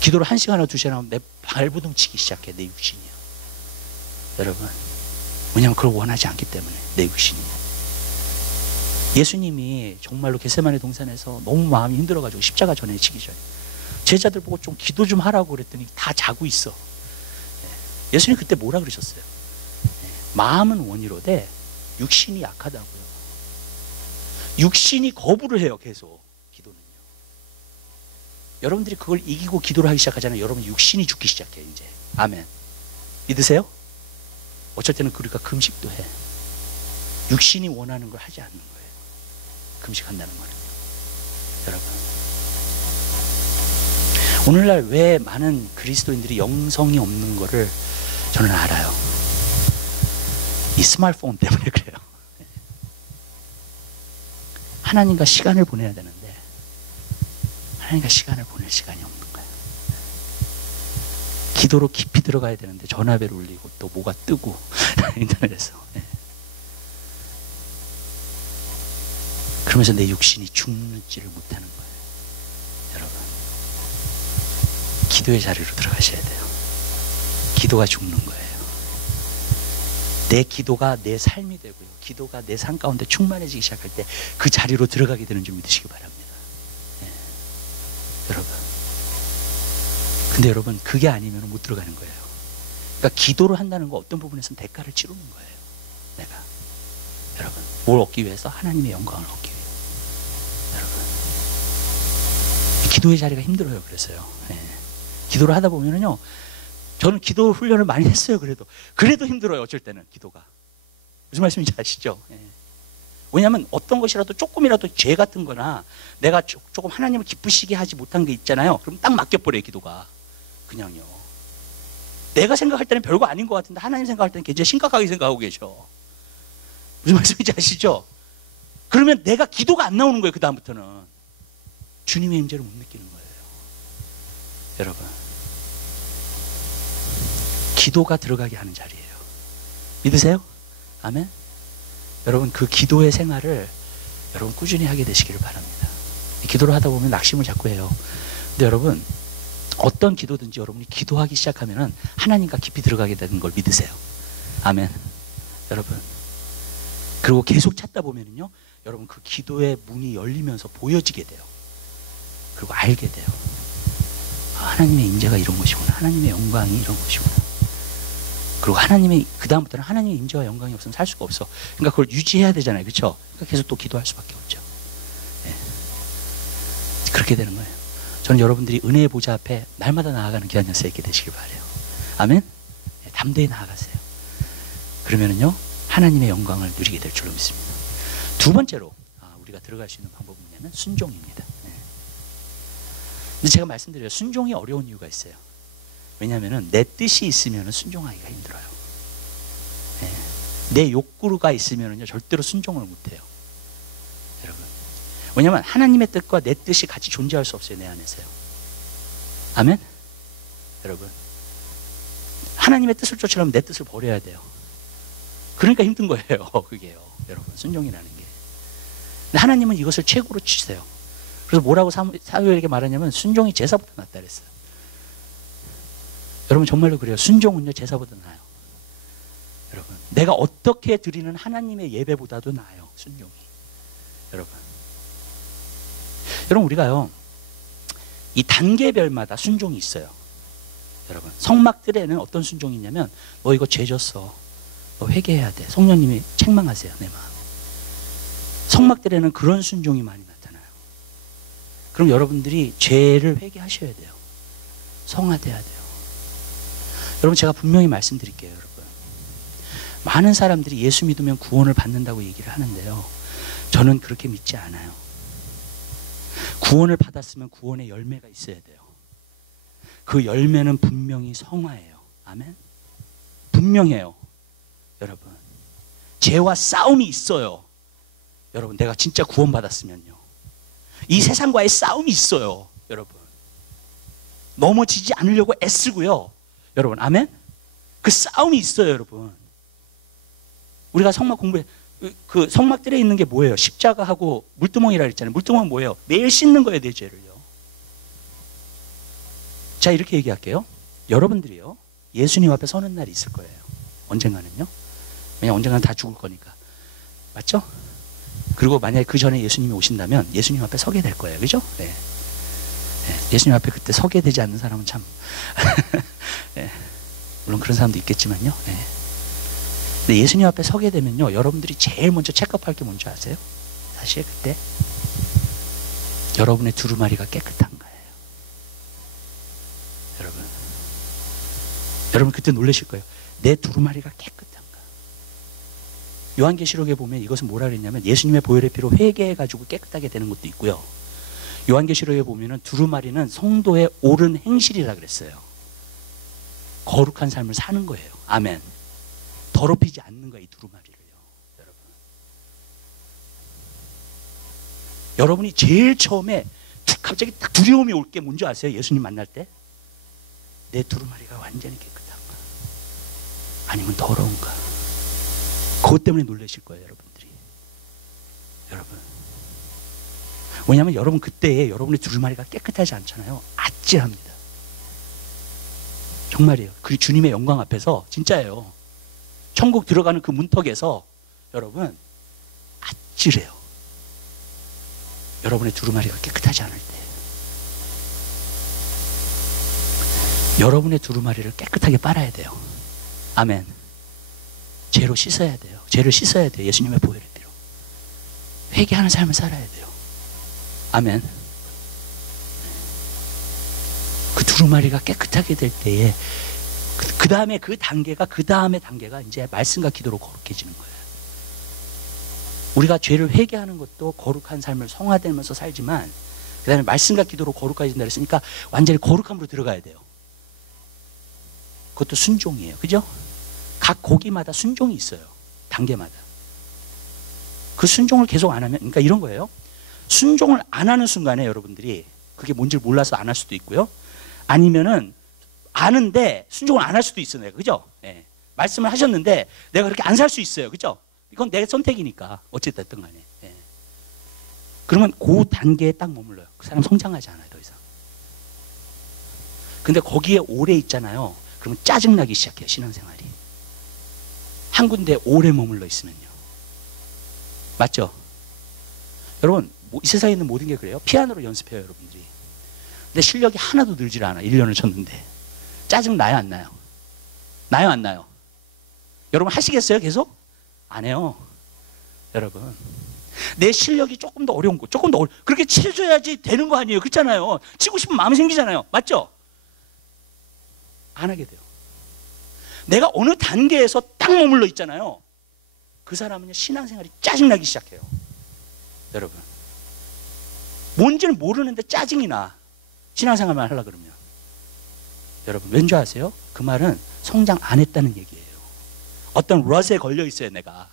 기도를 1시간이나 2시간 하면 내 발부둥 치기 시작해, 내 육신이요. 여러분, 왜냐하면 그걸 원하지 않기 때문에, 내 육신이. 예수님이 정말로 겟세마네 동산에서 너무 마음이 힘들어가지고 십자가 전에 지기 전에 제자들 보고 좀 기도 좀 하라고 그랬더니 다 자고 있어. 예수님 그때 뭐라 그러셨어요? 마음은 원이로되 육신이 약하다고요. 육신이 거부를 해요, 계속. 기도는요. 여러분들이 그걸 이기고 기도를 하기 시작하잖아요. 여러분 육신이 죽기 시작해요, 이제. 아멘. 믿으세요? 어쩔 때는 우리가 금식도 해. 육신이 원하는 걸 하지 않는 거예요. 금식한다는 거는요. 여러분, 오늘날 왜 많은 그리스도인들이 영성이 없는 거를 저는 알아요. 이 스마트폰 때문에 그래요. 하나님과 시간을 보내야 되는데 하나님과 시간을 보낼 시간이 없는 거예요. 기도로 깊이 들어가야 되는데 전화벨 울리고 또 뭐가 뜨고 인터넷에서. 그러면서 내 육신이 죽는지를 못하는 거예요. 여러분, 기도의 자리로 들어가셔야 돼요. 기도가 죽는 거예요. 내 기도가 내 삶이 되고요. 기도가 내 삶 가운데 충만해지기 시작할 때 그 자리로 들어가게 되는 줄 믿으시기 바랍니다. 여러분. 근데 여러분, 그게 아니면 못 들어가는 거예요. 그러니까 기도를 한다는 거 어떤 부분에서는 대가를 치르는 거예요. 내가. 여러분, 뭘 얻기 위해서? 하나님의 영광을 얻기 위해. 여러분, 기도의 자리가 힘들어요. 그래서요. 기도를 하다 보면은요, 저는 기도 훈련을 많이 했어요. 그래도 힘들어요. 어쩔 때는 기도가. 무슨 말씀인지 아시죠? 왜냐하면 어떤 것이라도 조금이라도 죄 같은 거나 내가 조금 하나님을 기쁘시게 하지 못한 게 있잖아요. 그럼 딱 맡겨버려요, 기도가. 그냥요. 내가 생각할 때는 별거 아닌 것 같은데 하나님 생각할 때는 굉장히 심각하게 생각하고 계셔. 무슨 말씀인지 아시죠? 그러면 내가 기도가 안 나오는 거예요. 그 다음부터는 주님의 임재를 못 느끼는 거예요. 여러분, 기도가 들어가게 하는 자리예요. 믿으세요? 아멘? 여러분, 그 기도의 생활을 여러분 꾸준히 하게 되시기를 바랍니다. 기도를 하다 보면 낙심을 자꾸 해요. 근데 여러분, 어떤 기도든지 여러분이 기도하기 시작하면 하나님과 깊이 들어가게 되는 걸 믿으세요. 아멘. 여러분, 그리고 계속 찾다 보면요, 여러분 그 기도의 문이 열리면서 보여지게 돼요. 그리고 알게 돼요. 하나님의 임재가 이런 것이구나. 하나님의 영광이 이런 것이구나. 그리고 하나님의, 그 다음부터는 하나님의 임재와 영광이 없으면 살 수가 없어. 그러니까 그걸 유지해야 되잖아요. 그렇죠? 그러니까 계속 또 기도할 수밖에 없죠. 그렇게 되는 거예요. 저는 여러분들이 은혜의 보좌 앞에 날마다 나아가는 귀한 역사 있게 되시길 바라요. 아멘? 담대히 나아가세요. 그러면은요, 하나님의 영광을 누리게 될 줄로 믿습니다. 두 번째로 우리가 들어갈 수 있는 방법은 뭐냐면 순종입니다. 근데 제가 말씀드려요. 순종이 어려운 이유가 있어요. 왜냐하면 내 뜻이 있으면 순종하기가 힘들어요. 내 욕구가 있으면 절대로 순종을 못해요. 여러분, 왜냐하면 하나님의 뜻과 내 뜻이 같이 존재할 수 없어요. 내 안에서요. 아멘? 여러분, 하나님의 뜻을 쫓으려면 내 뜻을 버려야 돼요. 그러니까 힘든 거예요. 그게요. 여러분, 순종이라는 게. 근데 하나님은 이것을 최고로 치세요. 그래서 뭐라고 사도에게 말하냐면 순종이 제사보다 낫다 그랬어요. 여러분, 정말로 그래요. 순종은요, 제사보다 나아요. 여러분, 내가 어떻게 드리는 하나님의 예배보다도 나아요. 순종이. 여러분, 우리가요, 이 단계별마다 순종이 있어요. 여러분, 성막들에는 어떤 순종이 있냐면, 너 이거 죄 졌어. 너 회개해야 돼. 성령님이 책망하세요, 내 마음에. 성막들에는 그런 순종이 많이 나타나요. 그럼 여러분들이 죄를 회개하셔야 돼요. 성화돼야 돼요. 여러분, 제가 분명히 말씀드릴게요. 여러분, 많은 사람들이 예수 믿으면 구원을 받는다고 얘기를 하는데요, 저는 그렇게 믿지 않아요. 구원을 받았으면 구원의 열매가 있어야 돼요. 그 열매는 분명히 성화예요. 아멘? 분명해요. 여러분, 죄와 싸움이 있어요. 여러분, 내가 진짜 구원받았으면요, 이 세상과의 싸움이 있어요. 여러분, 넘어지지 않으려고 애쓰고요. 여러분, 아멘? 그 싸움이 있어요, 여러분. 우리가 성막 공부해, 그 성막들에 있는 게 뭐예요? 십자가하고 물두멍이라 그랬잖아요. 물두멍은 뭐예요? 매일 씻는 거예요, 내 죄를요. 자, 이렇게 얘기할게요. 여러분들이요, 예수님 앞에 서는 날이 있을 거예요. 언젠가는요. 왜냐면 언젠가는 다 죽을 거니까. 맞죠? 그리고 만약에 그 전에 예수님이 오신다면 예수님 앞에 서게 될 거예요. 그죠? 네. 네. 예수님 앞에 그때 서게 되지 않는 사람은 참 네. 물론 그런 사람도 있겠지만요. 네. 근데 예수님 앞에 서게 되면요, 여러분들이 제일 먼저 체크할 게 뭔지 아세요? 사실 그때 여러분의 두루마리가 깨끗한 거예요. 여러분 그때 놀라실 거예요. 내 두루마리가 깨끗한가. 요한계시록에 보면 이것은 뭐라 그랬냐면 예수님의 보혈의 피로 회개해가지고 깨끗하게 되는 것도 있고요. 요한계시록에 보면은 두루마리는 성도의 옳은 행실이라 그랬어요. 거룩한 삶을 사는 거예요. 아멘. 더럽히지 않는 거예요, 이 두루마리를요. 여러분. 여러분이 제일 처음에 갑자기 딱 두려움이 올 게 뭔지 아세요? 예수님 만날 때? 내 두루마리가 완전히 깨끗한가? 아니면 더러운가? 그것 때문에 놀라실 거예요, 여러분들이. 여러분. 왜냐하면 여러분 그때에 여러분의 두루마리가 깨끗하지 않잖아요. 아찔합니다. 정말이에요. 그 주님의 영광 앞에서 진짜예요. 천국 들어가는 그 문턱에서 여러분 아찔해요. 여러분의 두루마리가 깨끗하지 않을 때. 여러분의 두루마리를 깨끗하게 빨아야 돼요. 아멘. 죄로 씻어야 돼요. 죄를 씻어야 돼요. 예수님의 보혈의 피로. 회개하는 삶을 살아야 돼요. 아멘. 그 두루마리가 깨끗하게 될 때에 그 다음에 그 다음에 단계가 이제 말씀과 기도로 거룩해지는 거예요. 우리가 죄를 회개하는 것도 거룩한 삶을 성화되면서 살지만 그 다음에 말씀과 기도로 거룩해진다 그랬으니까 완전히 거룩함으로 들어가야 돼요. 그것도 순종이에요. 그죠? 각 고기마다 순종이 있어요. 단계마다. 그 순종을 계속 안 하면, 그러니까 이런 거예요. 순종을 안 하는 순간에 여러분들이 그게 뭔지 몰라서 안 할 수도 있고요. 아니면은 아는데 순종을 안 할 수도 있어요. 내가. 그죠? 예. 말씀을 하셨는데 내가 그렇게 안 살 수 있어요. 그죠? 이건 내 선택이니까. 어쨌든 간에. 예. 그러면 그 단계에 딱 머물러요. 그 사람 성장하지 않아요. 더 이상. 근데 거기에 오래 있잖아요. 그러면 짜증나기 시작해요. 신앙생활이. 한 군데 오래 머물러 있으면요. 맞죠? 여러분 이 세상에 있는 모든 게 그래요. 피아노로 연습해요. 여러분들이. 근데 실력이 하나도 늘질 않아. 1년을 쳤는데. 짜증 나요? 안 나요? 나요? 안 나요? 여러분 하시겠어요? 계속? 안 해요. 여러분 내 실력이 조금 더 어려운 거, 조금 더 그렇게 치줘야지 되는 거 아니에요? 그렇잖아요. 치고 싶은 마음이 생기잖아요. 맞죠? 안 하게 돼요. 내가 어느 단계에서 딱 머물러 있잖아요. 그 사람은 신앙생활이 짜증나기 시작해요. 여러분 뭔지는 모르는데 짜증이 나. 신앙생활만 하려고 그러면. 여러분 왠지 아세요? 그 말은 성장 안 했다는 얘기예요. 어떤 럿에 걸려 있어요. 내가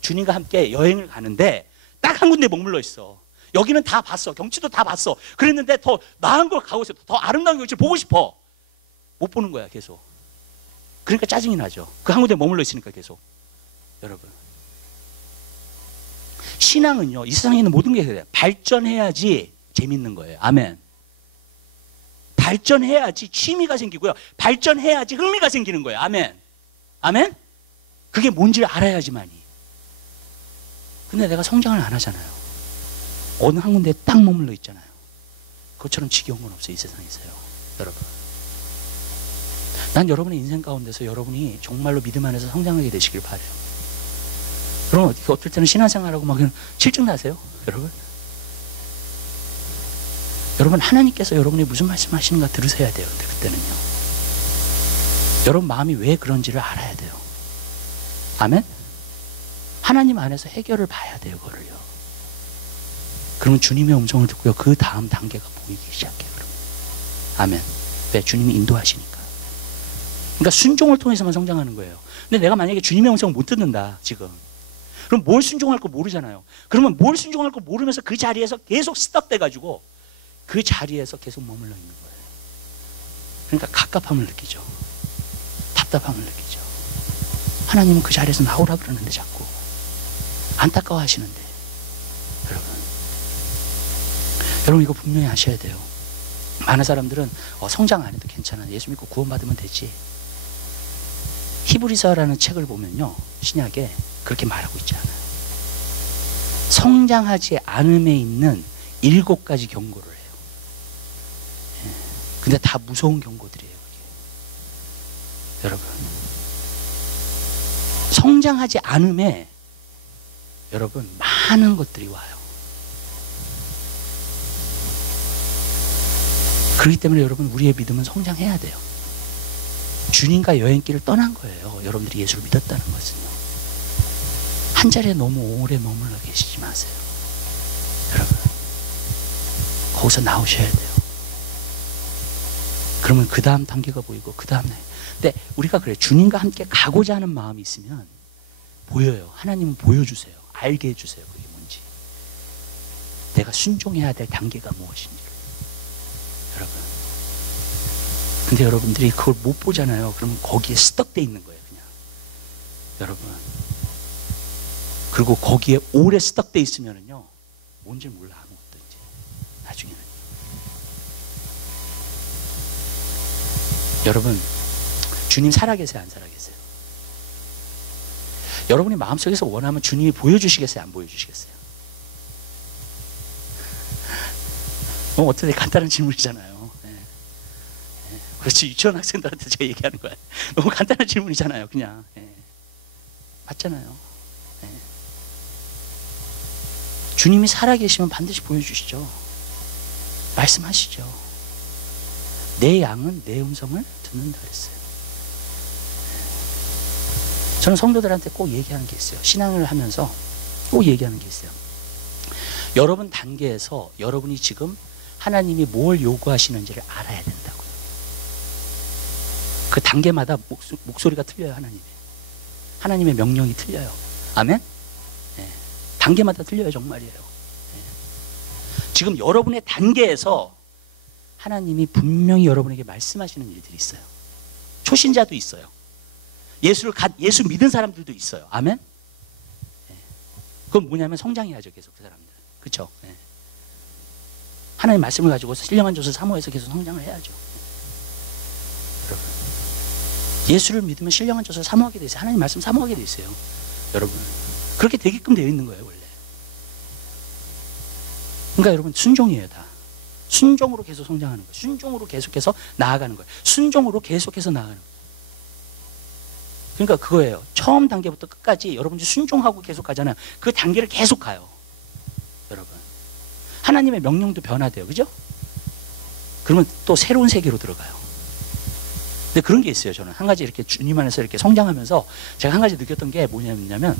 주님과 함께 여행을 가는데 딱 한 군데 머물러 있어. 여기는 다 봤어. 경치도 다 봤어. 그랬는데 더 나은 걸 가고 싶어. 더 아름다운 경치를 보고 싶어. 못 보는 거야 계속. 그러니까 짜증이 나죠. 그 한 군데 머물러 있으니까 계속. 여러분 신앙은요, 이 세상에 있는 모든 게 그래요. 발전해야지 재밌는 거예요. 아멘. 발전해야지 취미가 생기고요. 발전해야지 흥미가 생기는 거예요. 아멘. 아멘. 그게 뭔지를 알아야지만이. 근데 내가 성장을 안 하잖아요. 어느 한 군데에 딱 머물러 있잖아요. 그것처럼 지겨운 건 없어요. 이 세상에서요. 여러분 난 여러분의 인생 가운데서 여러분이 정말로 믿음 안에서 성장하게 되시길 바라요. 그럼 어떨 때는 신앙생활하고 막 실증나세요? 여러분 여러분 하나님께서 여러분이 무슨 말씀하시는가 들으셔야 돼요. 근데 그때는요 여러분 마음이 왜 그런지를 알아야 돼요. 아멘? 하나님 안에서 해결을 봐야 돼요. 그거를요. 그러면 주님의 음성을 듣고요 그 다음 단계가 보이기 시작해요. 그러면. 아멘. 왜? 주님이 인도하시니까. 그러니까 순종을 통해서만 성장하는 거예요. 근데 내가 만약에 주님의 음성을 못 듣는다 지금, 그럼 뭘 순종할 거 모르잖아요. 그러면 뭘 순종할 거 모르면서 그 자리에서 계속 스탑돼가지고 그 자리에서 계속 머물러 있는 거예요. 그러니까 갑갑함을 느끼죠. 답답함을 느끼죠. 하나님은 그 자리에서 나오라 그러는데 자꾸 안타까워 하시는데, 여러분 이거 분명히 아셔야 돼요. 많은 사람들은 성장 안 해도 괜찮아, 예수 믿고 구원받으면 되지. 히브리서라는 책을 보면요, 신약에 그렇게 말하고 있지 않아요. 성장하지 않음에 있는 7가지 경고를 해요. 근데 다 무서운 경고들이에요. 그게. 여러분, 성장하지 않음에 여러분 많은 것들이 와요. 그렇기 때문에 여러분, 우리의 믿음은 성장해야 돼요. 주님과 여행길을 떠난 거예요. 여러분들이 예수를 믿었다는 것은요. 한 자리에 너무 오래 머물러 계시지 마세요. 여러분, 거기서 나오셔야 돼요. 그러면 그 다음 단계가 보이고, 그 다음에. 근데 우리가 그래요. 주님과 함께 가고자 하는 마음이 있으면 보여요. 하나님은 보여주세요. 알게 해주세요. 그게 뭔지. 내가 순종해야 될 단계가 무엇인지. 여러분, 근데 여러분들이 그걸 못 보잖아요. 그러면 거기에 스떡돼 있는 거예요, 그냥. 여러분, 그리고 거기에 오래 스떡돼 있으면은요, 뭔지 몰라, 아무것도 이제 나중에는. 여러분, 주님 살아계세요, 안 살아계세요? 여러분이 마음속에서 원하면 주님이 보여주시겠어요, 안 보여주시겠어요? 너무 어떻게 간단한 질문이잖아요. 그렇지, 유치원 학생들한테 제가 얘기하는 거야. 너무 간단한 질문이잖아요, 그냥. 맞잖아요. 주님이 살아계시면 반드시 보여주시죠. 말씀하시죠. 내 양은 내 음성을 듣는다 그랬어요. 저는 성도들한테 꼭 얘기하는 게 있어요. 신앙을 하면서 꼭 얘기하는 게 있어요. 여러분 단계에서 여러분이 지금 하나님이 뭘 요구하시는지를 알아야 된다고요. 그 단계마다 목소리가 틀려요, 하나님의 명령이 틀려요. 아멘? 네. 단계마다 틀려요, 정말이에요. 네. 지금 여러분의 단계에서 하나님이 분명히 여러분에게 말씀하시는 일들이 있어요. 초신자도 있어요. 예수 믿은 사람들도 있어요. 아멘? 네. 그건 뭐냐면 성장해야죠, 계속 그 사람들. 그렇죠? 네. 하나님 말씀을 가지고 신령한 조서 사모해서 계속 성장을 해야죠. 여러분, 예수를 믿으면 신령한 조서 사모하게 돼 있어요. 하나님 말씀 사모하게 돼 있어요. 여러분, 그렇게 되게끔 되어 있는 거예요, 원래. 그러니까 여러분, 순종이에요, 다. 순종으로 계속 성장하는 거예요. 순종으로 계속해서 나아가는 거예요. 순종으로 계속해서 나아가는 거예요. 그러니까 그거예요. 처음 단계부터 끝까지 여러분들이 순종하고 계속 가잖아요. 그 단계를 계속 가요, 여러분. 하나님의 명령도 변화돼요, 그죠? 그러면 또 새로운 세계로 들어가요. 근데 그런 게 있어요. 저는 한 가지 이렇게 주님 안에서 이렇게 성장하면서 제가 한 가지 느꼈던 게 뭐냐면,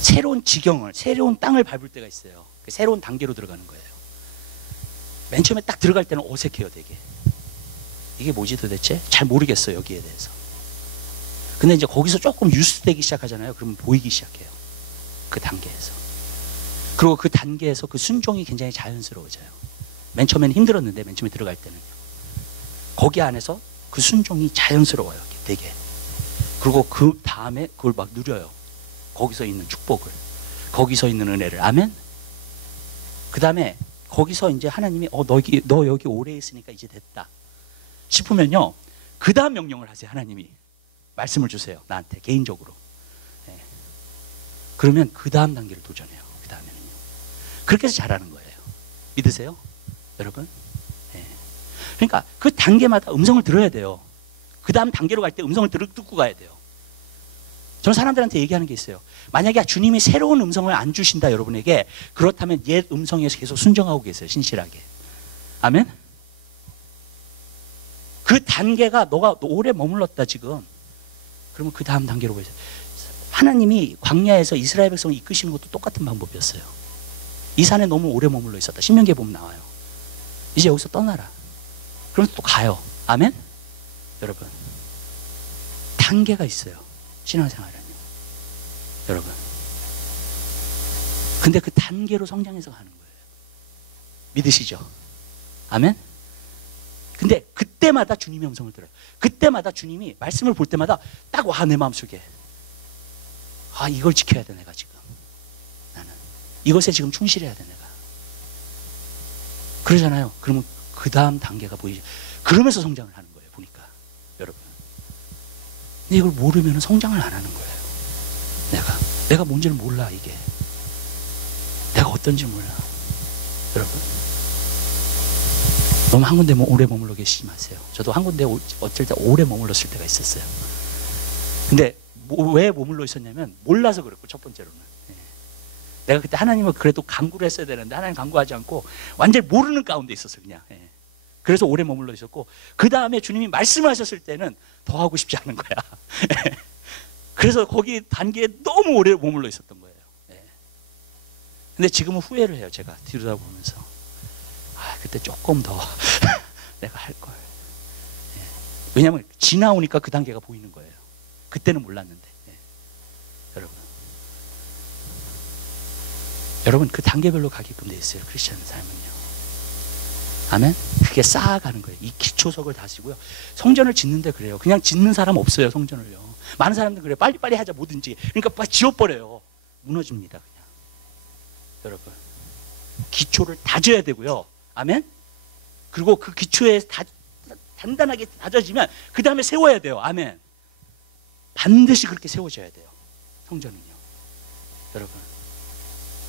새로운 지경을, 새로운 땅을 밟을 때가 있어요. 새로운 단계로 들어가는 거예요. 맨 처음에 딱 들어갈 때는 어색해요, 되게. 이게 뭐지 도대체? 잘 모르겠어요, 여기에 대해서. 근데 이제 거기서 조금 유스되기 시작하잖아요. 그러면 보이기 시작해요, 그 단계에서. 그리고 그 단계에서 그 순종이 굉장히 자연스러워져요. 맨 처음에는 힘들었는데, 맨 처음에 들어갈 때는 거기 안에서 그 순종이 자연스러워요, 되게. 그리고 그 다음에 그걸 막 누려요. 거기서 있는 축복을, 거기서 있는 은혜를. 아멘? 그 다음에 거기서 이제 하나님이 너 여기 오래 있으니까 이제 됐다 싶으면요, 그 다음 명령을 하세요. 하나님이 말씀을 주세요, 나한테 개인적으로. 네. 그러면 그 다음 단계를 도전해요. 그 다음에는요. 그렇게 해서 잘하는 거예요. 믿으세요, 여러분? 네. 그러니까 그 단계마다 음성을 들어야 돼요. 그 다음 단계로 갈 때 음성을 듣고 가야 돼요. 저는 사람들한테 얘기하는 게 있어요. 만약에 주님이 새로운 음성을 안 주신다, 여러분에게, 그렇다면 옛 음성에서 계속 순종하고 계세요, 신실하게. 아멘? 그 단계가 너가 오래 머물렀다 지금, 그러면 그 다음 단계로 보세요. 하나님이 광야에서 이스라엘 백성을 이끄시는 것도 똑같은 방법이었어요. 이 산에 너무 오래 머물러 있었다. 신명기에 보면 나와요. 이제 여기서 떠나라. 그러면 또 가요. 아멘? 여러분, 단계가 있어요, 신앙생활은요, 여러분. 근데 그 단계로 성장해서 가는 거예요. 믿으시죠? 아멘? 근데 그때마다 주님의 음성을 들어요. 그때마다 주님이 말씀을 볼 때마다 딱 와, 내 마음속에. 아, 이걸 지켜야 돼, 내가 지금. 나는. 이것에 지금 충실해야 돼, 내가. 그러잖아요. 그러면 그 다음 단계가 보이죠. 그러면서 성장을 하는 거예요, 보니까. 여러분. 근데 이걸 모르면 성장을 안 하는 거예요. 내가 뭔지를 몰라, 이게. 내가 어떤지 몰라. 여러분. 너무 한 군데 오래 머물러 계시지 마세요. 저도 한 군데 어쩔 때 오래 머물렀을 때가 있었어요. 근데 왜 머물러 있었냐면 몰라서 그랬고, 첫 번째로는. 내가 그때 하나님을 그래도 간구를 했어야 되는데 하나님 간구하지 않고 완전히 모르는 가운데 있었어요, 그냥. 그래서 오래 머물러 있었고, 그 다음에 주님이 말씀하셨을 때는 더 하고 싶지 않은 거야. 그래서 거기 단계에 너무 오래 머물러 있었던 거예요. 근데 지금은 후회를 해요, 제가 뒤돌아보면서. 아, 그때 조금 더 내가 할 걸. 왜냐하면 지나오니까 그 단계가 보이는 거예요. 그때는 몰랐는데. 여러분 그 단계별로 가게끔 돼 있어요, 크리스천 삶은요. 아멘. 그게 쌓아가는 거예요. 이 기초석을 다지고요. 성전을 짓는데 그래요. 그냥 짓는 사람 없어요, 성전을요. 많은 사람들 그래요. 빨리빨리 하자, 뭐든지. 그러니까 빨리 지워버려요. 무너집니다, 그냥. 여러분, 기초를 다져야 되고요. 아멘. 그리고 그 기초에 단단하게 다져지면 그 다음에 세워야 돼요. 아멘. 반드시 그렇게 세워져야 돼요, 성전은요. 여러분,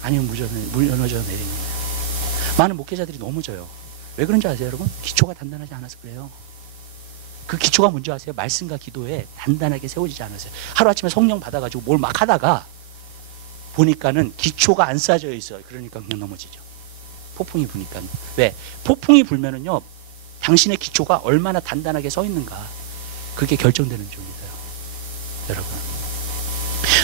아니면 무너져 내리는 거예요. 많은 목회자들이 넘어져요. 왜 그런지 아세요, 여러분? 기초가 단단하지 않아서 그래요. 그 기초가 뭔지 아세요? 말씀과 기도에 단단하게 세워지지 않았어요. 하루아침에 성령 받아가지고 뭘 막 하다가 보니까는 기초가 안 쌓여져 있어요. 그러니까 그냥 넘어지죠. 폭풍이 부니까. 왜? 폭풍이 불면은요, 당신의 기초가 얼마나 단단하게 서 있는가, 그게 결정되는 중이에요. 여러분,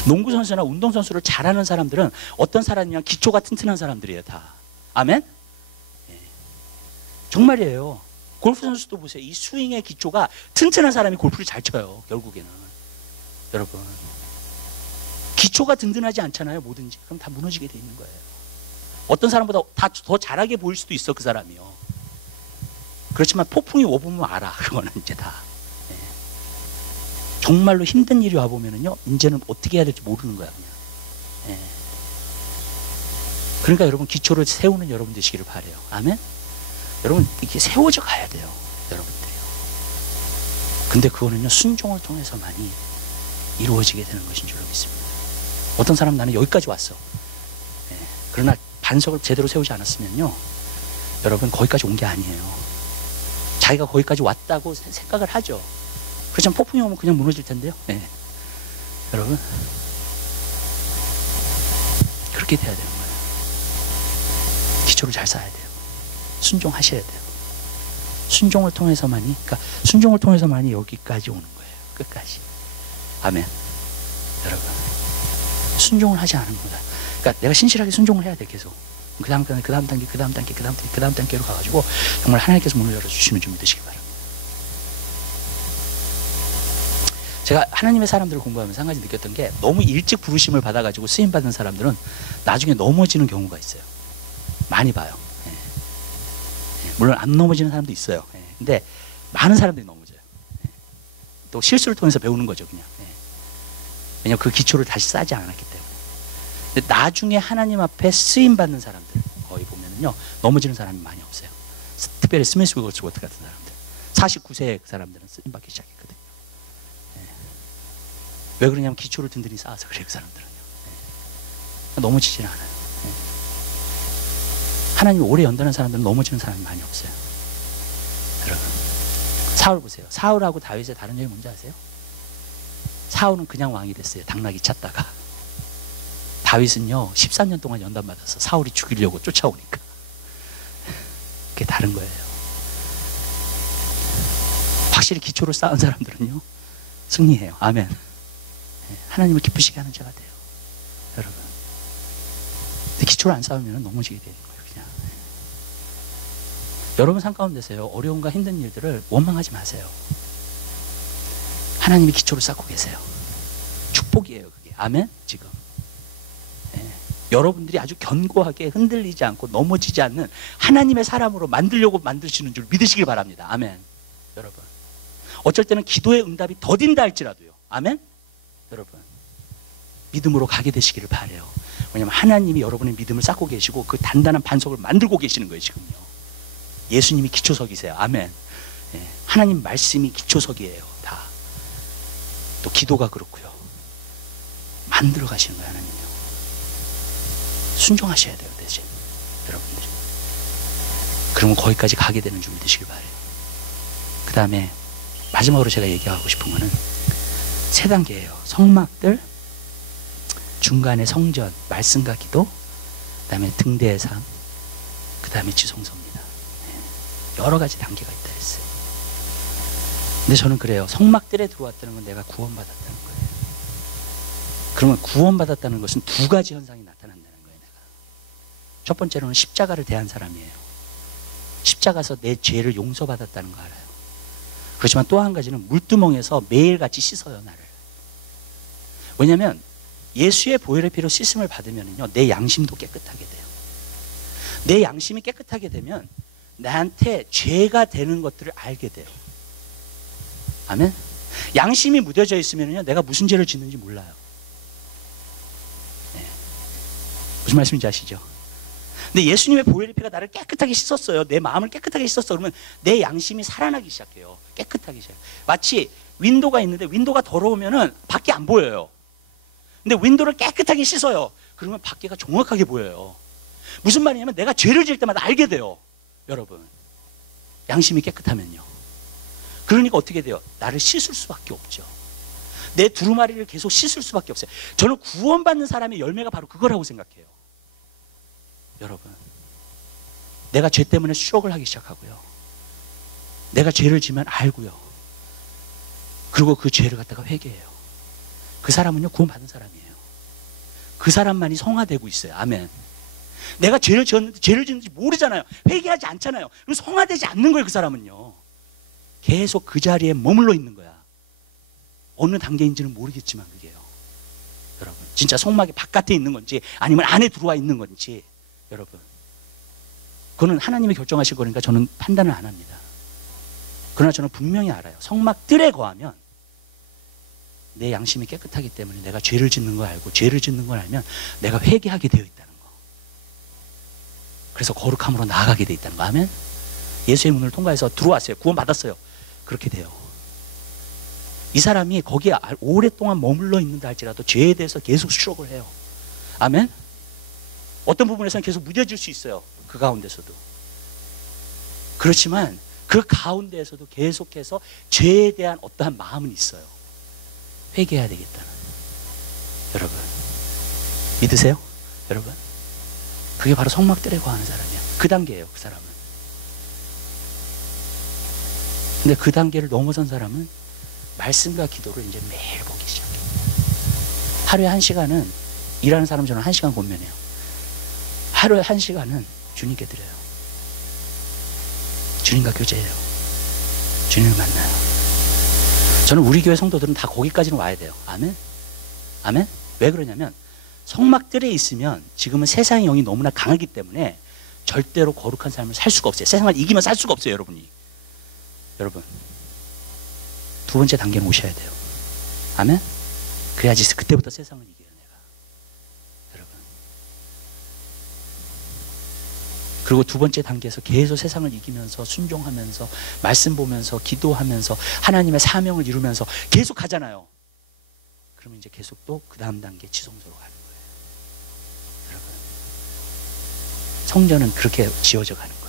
농구선수나 운동선수를 잘하는 사람들은 어떤 사람이냐, 기초가 튼튼한 사람들이에요, 다. 아멘? 정말이에요. 골프 선수도 보세요. 이 스윙의 기초가 튼튼한 사람이 골프를 잘 쳐요, 결국에는. 여러분, 기초가 든든하지 않잖아요, 뭐든지. 그럼 다 무너지게 돼 있는 거예요. 어떤 사람보다 더 잘하게 보일 수도 있어, 그 사람이요. 그렇지만 폭풍이 와보면 알아, 그거는 이제 다. 정말로 힘든 일이 와보면은요, 이제는 어떻게 해야 될지 모르는 거야, 그냥. 그러니까 여러분, 기초를 세우는 여러분 되시기를 바라요. 아멘? 여러분, 이렇게 세워져 가야 돼요, 여러분들이요. 근데 그거는요, 순종을 통해서만이 이루어지게 되는 것인 줄로 믿습니다. 어떤 사람, 나는 여기까지 왔어. 그러나 반석을 제대로 세우지 않았으면요, 여러분, 거기까지 온 게 아니에요. 자기가 거기까지 왔다고 생각을 하죠. 그렇지만 폭풍이 오면 그냥 무너질 텐데요. 여러분, 그렇게 돼야 되는 거예요. 기초를 잘 쌓아야 돼요. 순종하셔야 돼요. 순종을 통해서만이, 그러니까 순종을 통해서만이 여기까지 오는 거예요. 끝까지. 아멘. 여러분, 순종을 하지 않은 거다. 그러니까 내가 신실하게 순종을 해야 돼, 계속. 그 다음 단계로 가가지고 정말 하나님께서 문을 열어주시는 줄 믿으시기 바랍니다. 제가 하나님의 사람들을 공부하면서 한 가지 느꼈던 게, 너무 일찍 부르심을 받아가지고 쓰임받은 사람들은 나중에 넘어지는 경우가 있어요. 많이 봐요. 물론 안 넘어지는 사람도 있어요. 근데 많은 사람들이 넘어져요. 또 실수를 통해서 배우는 거죠, 그냥. 왜냐하면 그 기초를 다시 쌓지 않았기 때문에. 근데 나중에 하나님 앞에 쓰임받는 사람들 거의 보면은요, 넘어지는 사람이 많이 없어요. 특별히 스미스 위거스워트 같은 사람들, 49세의 그 사람들은 쓰임받기 시작했거든요. 왜 그러냐면 기초를 든든히 쌓아서 그래요, 그 사람들은요. 넘어지지는 않아요. 하나님이 오래 연다는 사람들은 넘어지는 사람이 많이 없어요. 여러분, 사울 보세요. 사울하고 다윗의 다른 점이 뭔지 아세요? 사울은 그냥 왕이 됐어요, 당나귀 찾다가. 다윗은요, 13년 동안 연단받아서 사울이 죽이려고 쫓아오니까. 그게 다른 거예요. 확실히 기초를 쌓은 사람들은요, 승리해요. 아멘. 하나님을 기쁘시게 하는 자가 돼요, 여러분. 근데 기초를 안 쌓으면 넘어지게 되는 거예요, 그냥. 여러분 삶 가운데서요, 어려움과 힘든 일들을 원망하지 마세요. 하나님이 기초를 쌓고 계세요. 축복이에요, 그게. 아멘. 지금 여러분들이 아주 견고하게 흔들리지 않고 넘어지지 않는 하나님의 사람으로 만들려고 만드시는 줄 믿으시길 바랍니다. 아멘. 여러분, 어쩔 때는 기도의 응답이 더딘다 할지라도요, 아멘. 여러분, 믿음으로 가게 되시기를 바라요. 왜냐하면 하나님이 여러분의 믿음을 쌓고 계시고 그 단단한 반석을 만들고 계시는 거예요. 지금요, 예수님이 기초석이세요. 아멘. 예, 하나님 말씀이 기초석이에요. 다. 또 기도가 그렇고요, 만들어 가시는 거예요. 하나님요, 순종하셔야 돼요, 대신 여러분들이. 그러면 거기까지 가게 되는 줄 믿으시길 바라요. 그 다음에 마지막으로 제가 얘기하고 싶은 거는 세 단계예요. 성막들, 중간에 성전, 말씀과 기도, 그 다음에 등대의 삶, 그 다음에 지성소입니다. 여러 가지 단계가 있다 했어요. 근데 저는 그래요. 성막들에 들어왔다는 건 내가 구원받았다는 거예요. 그러면 구원받았다는 것은 두 가지 현상이 나타난다는 거예요. 내가 첫 번째로는 십자가를 대한 사람이에요. 십자가에서 내 죄를 용서받았다는 거 알아요. 그렇지만 또 한 가지는 물두멍에서 매일같이 씻어요, 나를. 왜냐하면 예수의 보혈의 피로 씻음을 받으면요, 내 양심도 깨끗하게 돼요. 내 양심이 깨끗하게 되면 나한테 죄가 되는 것들을 알게 돼요. 아멘. 양심이 무뎌져 있으면요, 내가 무슨 죄를 짓는지 몰라요. 네. 무슨 말씀인지 아시죠? 근데 예수님의 보혈의 피가 나를 깨끗하게 씻었어요. 내 마음을 깨끗하게 씻었어. 그러면 내 양심이 살아나기 시작해요. 깨끗하게 시작해요. 마치 윈도가 있는데 윈도가 더러우면은 밖이 안 보여요. 근데 윈도를 깨끗하게 씻어요. 그러면 밖에가 정확하게 보여요. 무슨 말이냐면 내가 죄를 지을 때마다 알게 돼요. 여러분, 양심이 깨끗하면요. 그러니까 어떻게 돼요? 나를 씻을 수밖에 없죠. 내 두루마리를 계속 씻을 수밖에 없어요. 저는 구원받는 사람의 열매가 바로 그거라고 생각해요. 여러분, 내가 죄 때문에 추억을 하기 시작하고요, 내가 죄를 지면 알고요, 그리고 그 죄를 갖다가 회개해요. 그 사람은요, 구원받은 사람이에요. 그 사람만이 성화되고 있어요. 아멘. 내가 죄를 지었는데 죄를 짓는지 모르잖아요. 회개하지 않잖아요. 그럼 성화되지 않는 거예요. 그 사람은요, 계속 그 자리에 머물러 있는 거야. 어느 단계인지는 모르겠지만 그게요, 여러분, 진짜 성막이 바깥에 있는 건지 아니면 안에 들어와 있는 건지, 여러분, 그거는 하나님이 결정하실 거니까 저는 판단을 안 합니다. 그러나 저는 분명히 알아요. 성막들에 거하면 내 양심이 깨끗하기 때문에 내가 죄를 짓는 걸 알고, 죄를 짓는 걸 알면 내가 회개하게 되어 있다는 거. 그래서 거룩함으로 나아가게 되어 있다는 거. 아멘. 예수의 문을 통과해서 들어왔어요. 구원받았어요. 그렇게 돼요. 이 사람이 거기에 오랫동안 머물러 있는다 할지라도 죄에 대해서 계속 추억을 해요. 아멘. 어떤 부분에서는 계속 무뎌질 수 있어요. 그 가운데서도. 그렇지만 그 가운데에서도 계속해서 죄에 대한 어떠한 마음은 있어요. 회개해야 되겠다는. 여러분, 믿으세요? 여러분, 그게 바로 성막들에 거하는 사람이야. 그 단계예요, 그 사람은. 근데 그 단계를 넘어선 사람은 말씀과 기도를 이제 매일 보기 시작해요. 하루에 1시간은, 일하는 사람 저는 1시간 권면해요. 하루에 1시간은 주님께 드려요. 주님과 교제해요. 주님을 만나요. 저는 우리 교회 성도들은 다 거기까지는 와야 돼요. 아멘? 아멘? 왜 그러냐면 성막들에 있으면 지금은 세상의 영이 너무나 강하기 때문에 절대로 거룩한 삶을 살 수가 없어요. 세상을 이기면 살 수가 없어요, 여러분이. 여러분, 두 번째 단계는 오셔야 돼요. 아멘? 그래야지 그때부터 세상을 이겨요, 내가. 여러분. 그리고 두 번째 단계에서 계속 세상을 이기면서 순종하면서 말씀 보면서 기도하면서 하나님의 사명을 이루면서 계속 가잖아요. 그러면 이제 계속 또 그 다음 단계 지성소로 가는 거예요. 여러분, 성전은 그렇게 지어져 가는 거예요.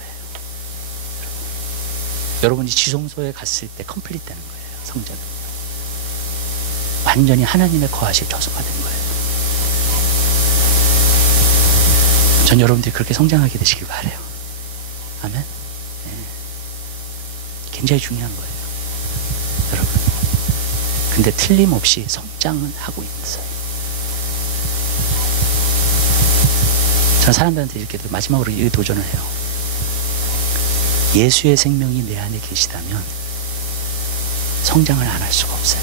여러분이 지성소에 갔을 때 컴플리트 되는 거예요. 성전은 완전히 하나님의 거하실 처소가 된 거예요. 전 여러분들이 그렇게 성장하게 되시길 바라요. 아멘. 네. 굉장히 중요한 거예요, 여러분. 근데 틀림없이 성장은 하고 있어요. 저는 사람들한테 이렇게 마지막으로 이 도전을 해요. 예수의 생명이 내 안에 계시다면 성장을 안 할 수가 없어요.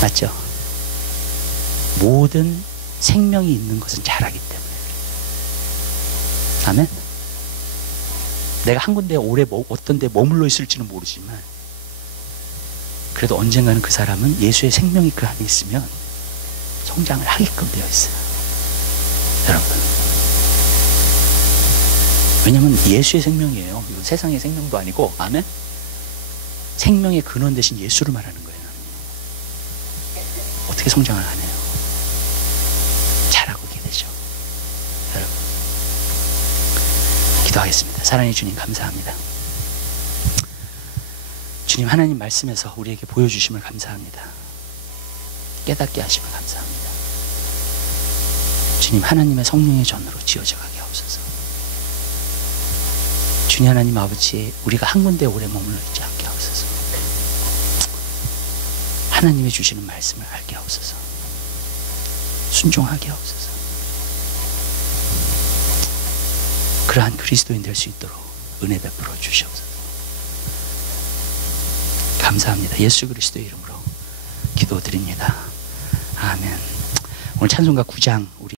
맞죠? 모든 생명이 있는 것은 잘하기 때문에. 아멘. 내가 한 군데 오래 어떤 데 머물러 있을지는 모르지만 그래도 언젠가는 그 사람은 예수의 생명이 그 안에 있으면 성장을 하게끔 되어 있어요. 여러분. 왜냐하면 예수의 생명이에요. 이건 세상의 생명도 아니고, 아멘? 생명의 근원 대신 예수를 말하는 거예요. 어떻게 성장을 안 해요? 잘하고 있게 되죠. 여러분. 기도하겠습니다. 사랑의 주님 감사합니다. 주님, 하나님 말씀에서 우리에게 보여주심을 감사합니다. 깨닫게 하심을 감사합니다. 주님, 하나님의 성령의 전으로 지어져 가게 하옵소서. 주님 하나님 아버지, 우리가 한 군데 오래 머물러 있지 않게 하옵소서. 하나님이 주시는 말씀을 알게 하옵소서. 순종하게 하옵소서. 그러한 그리스도인 될 수 있도록 은혜 베풀어 주시옵소서. 감사합니다. 예수 그리스도의 이름으로 기도드립니다. 아멘. 오늘 찬송가 9장 우리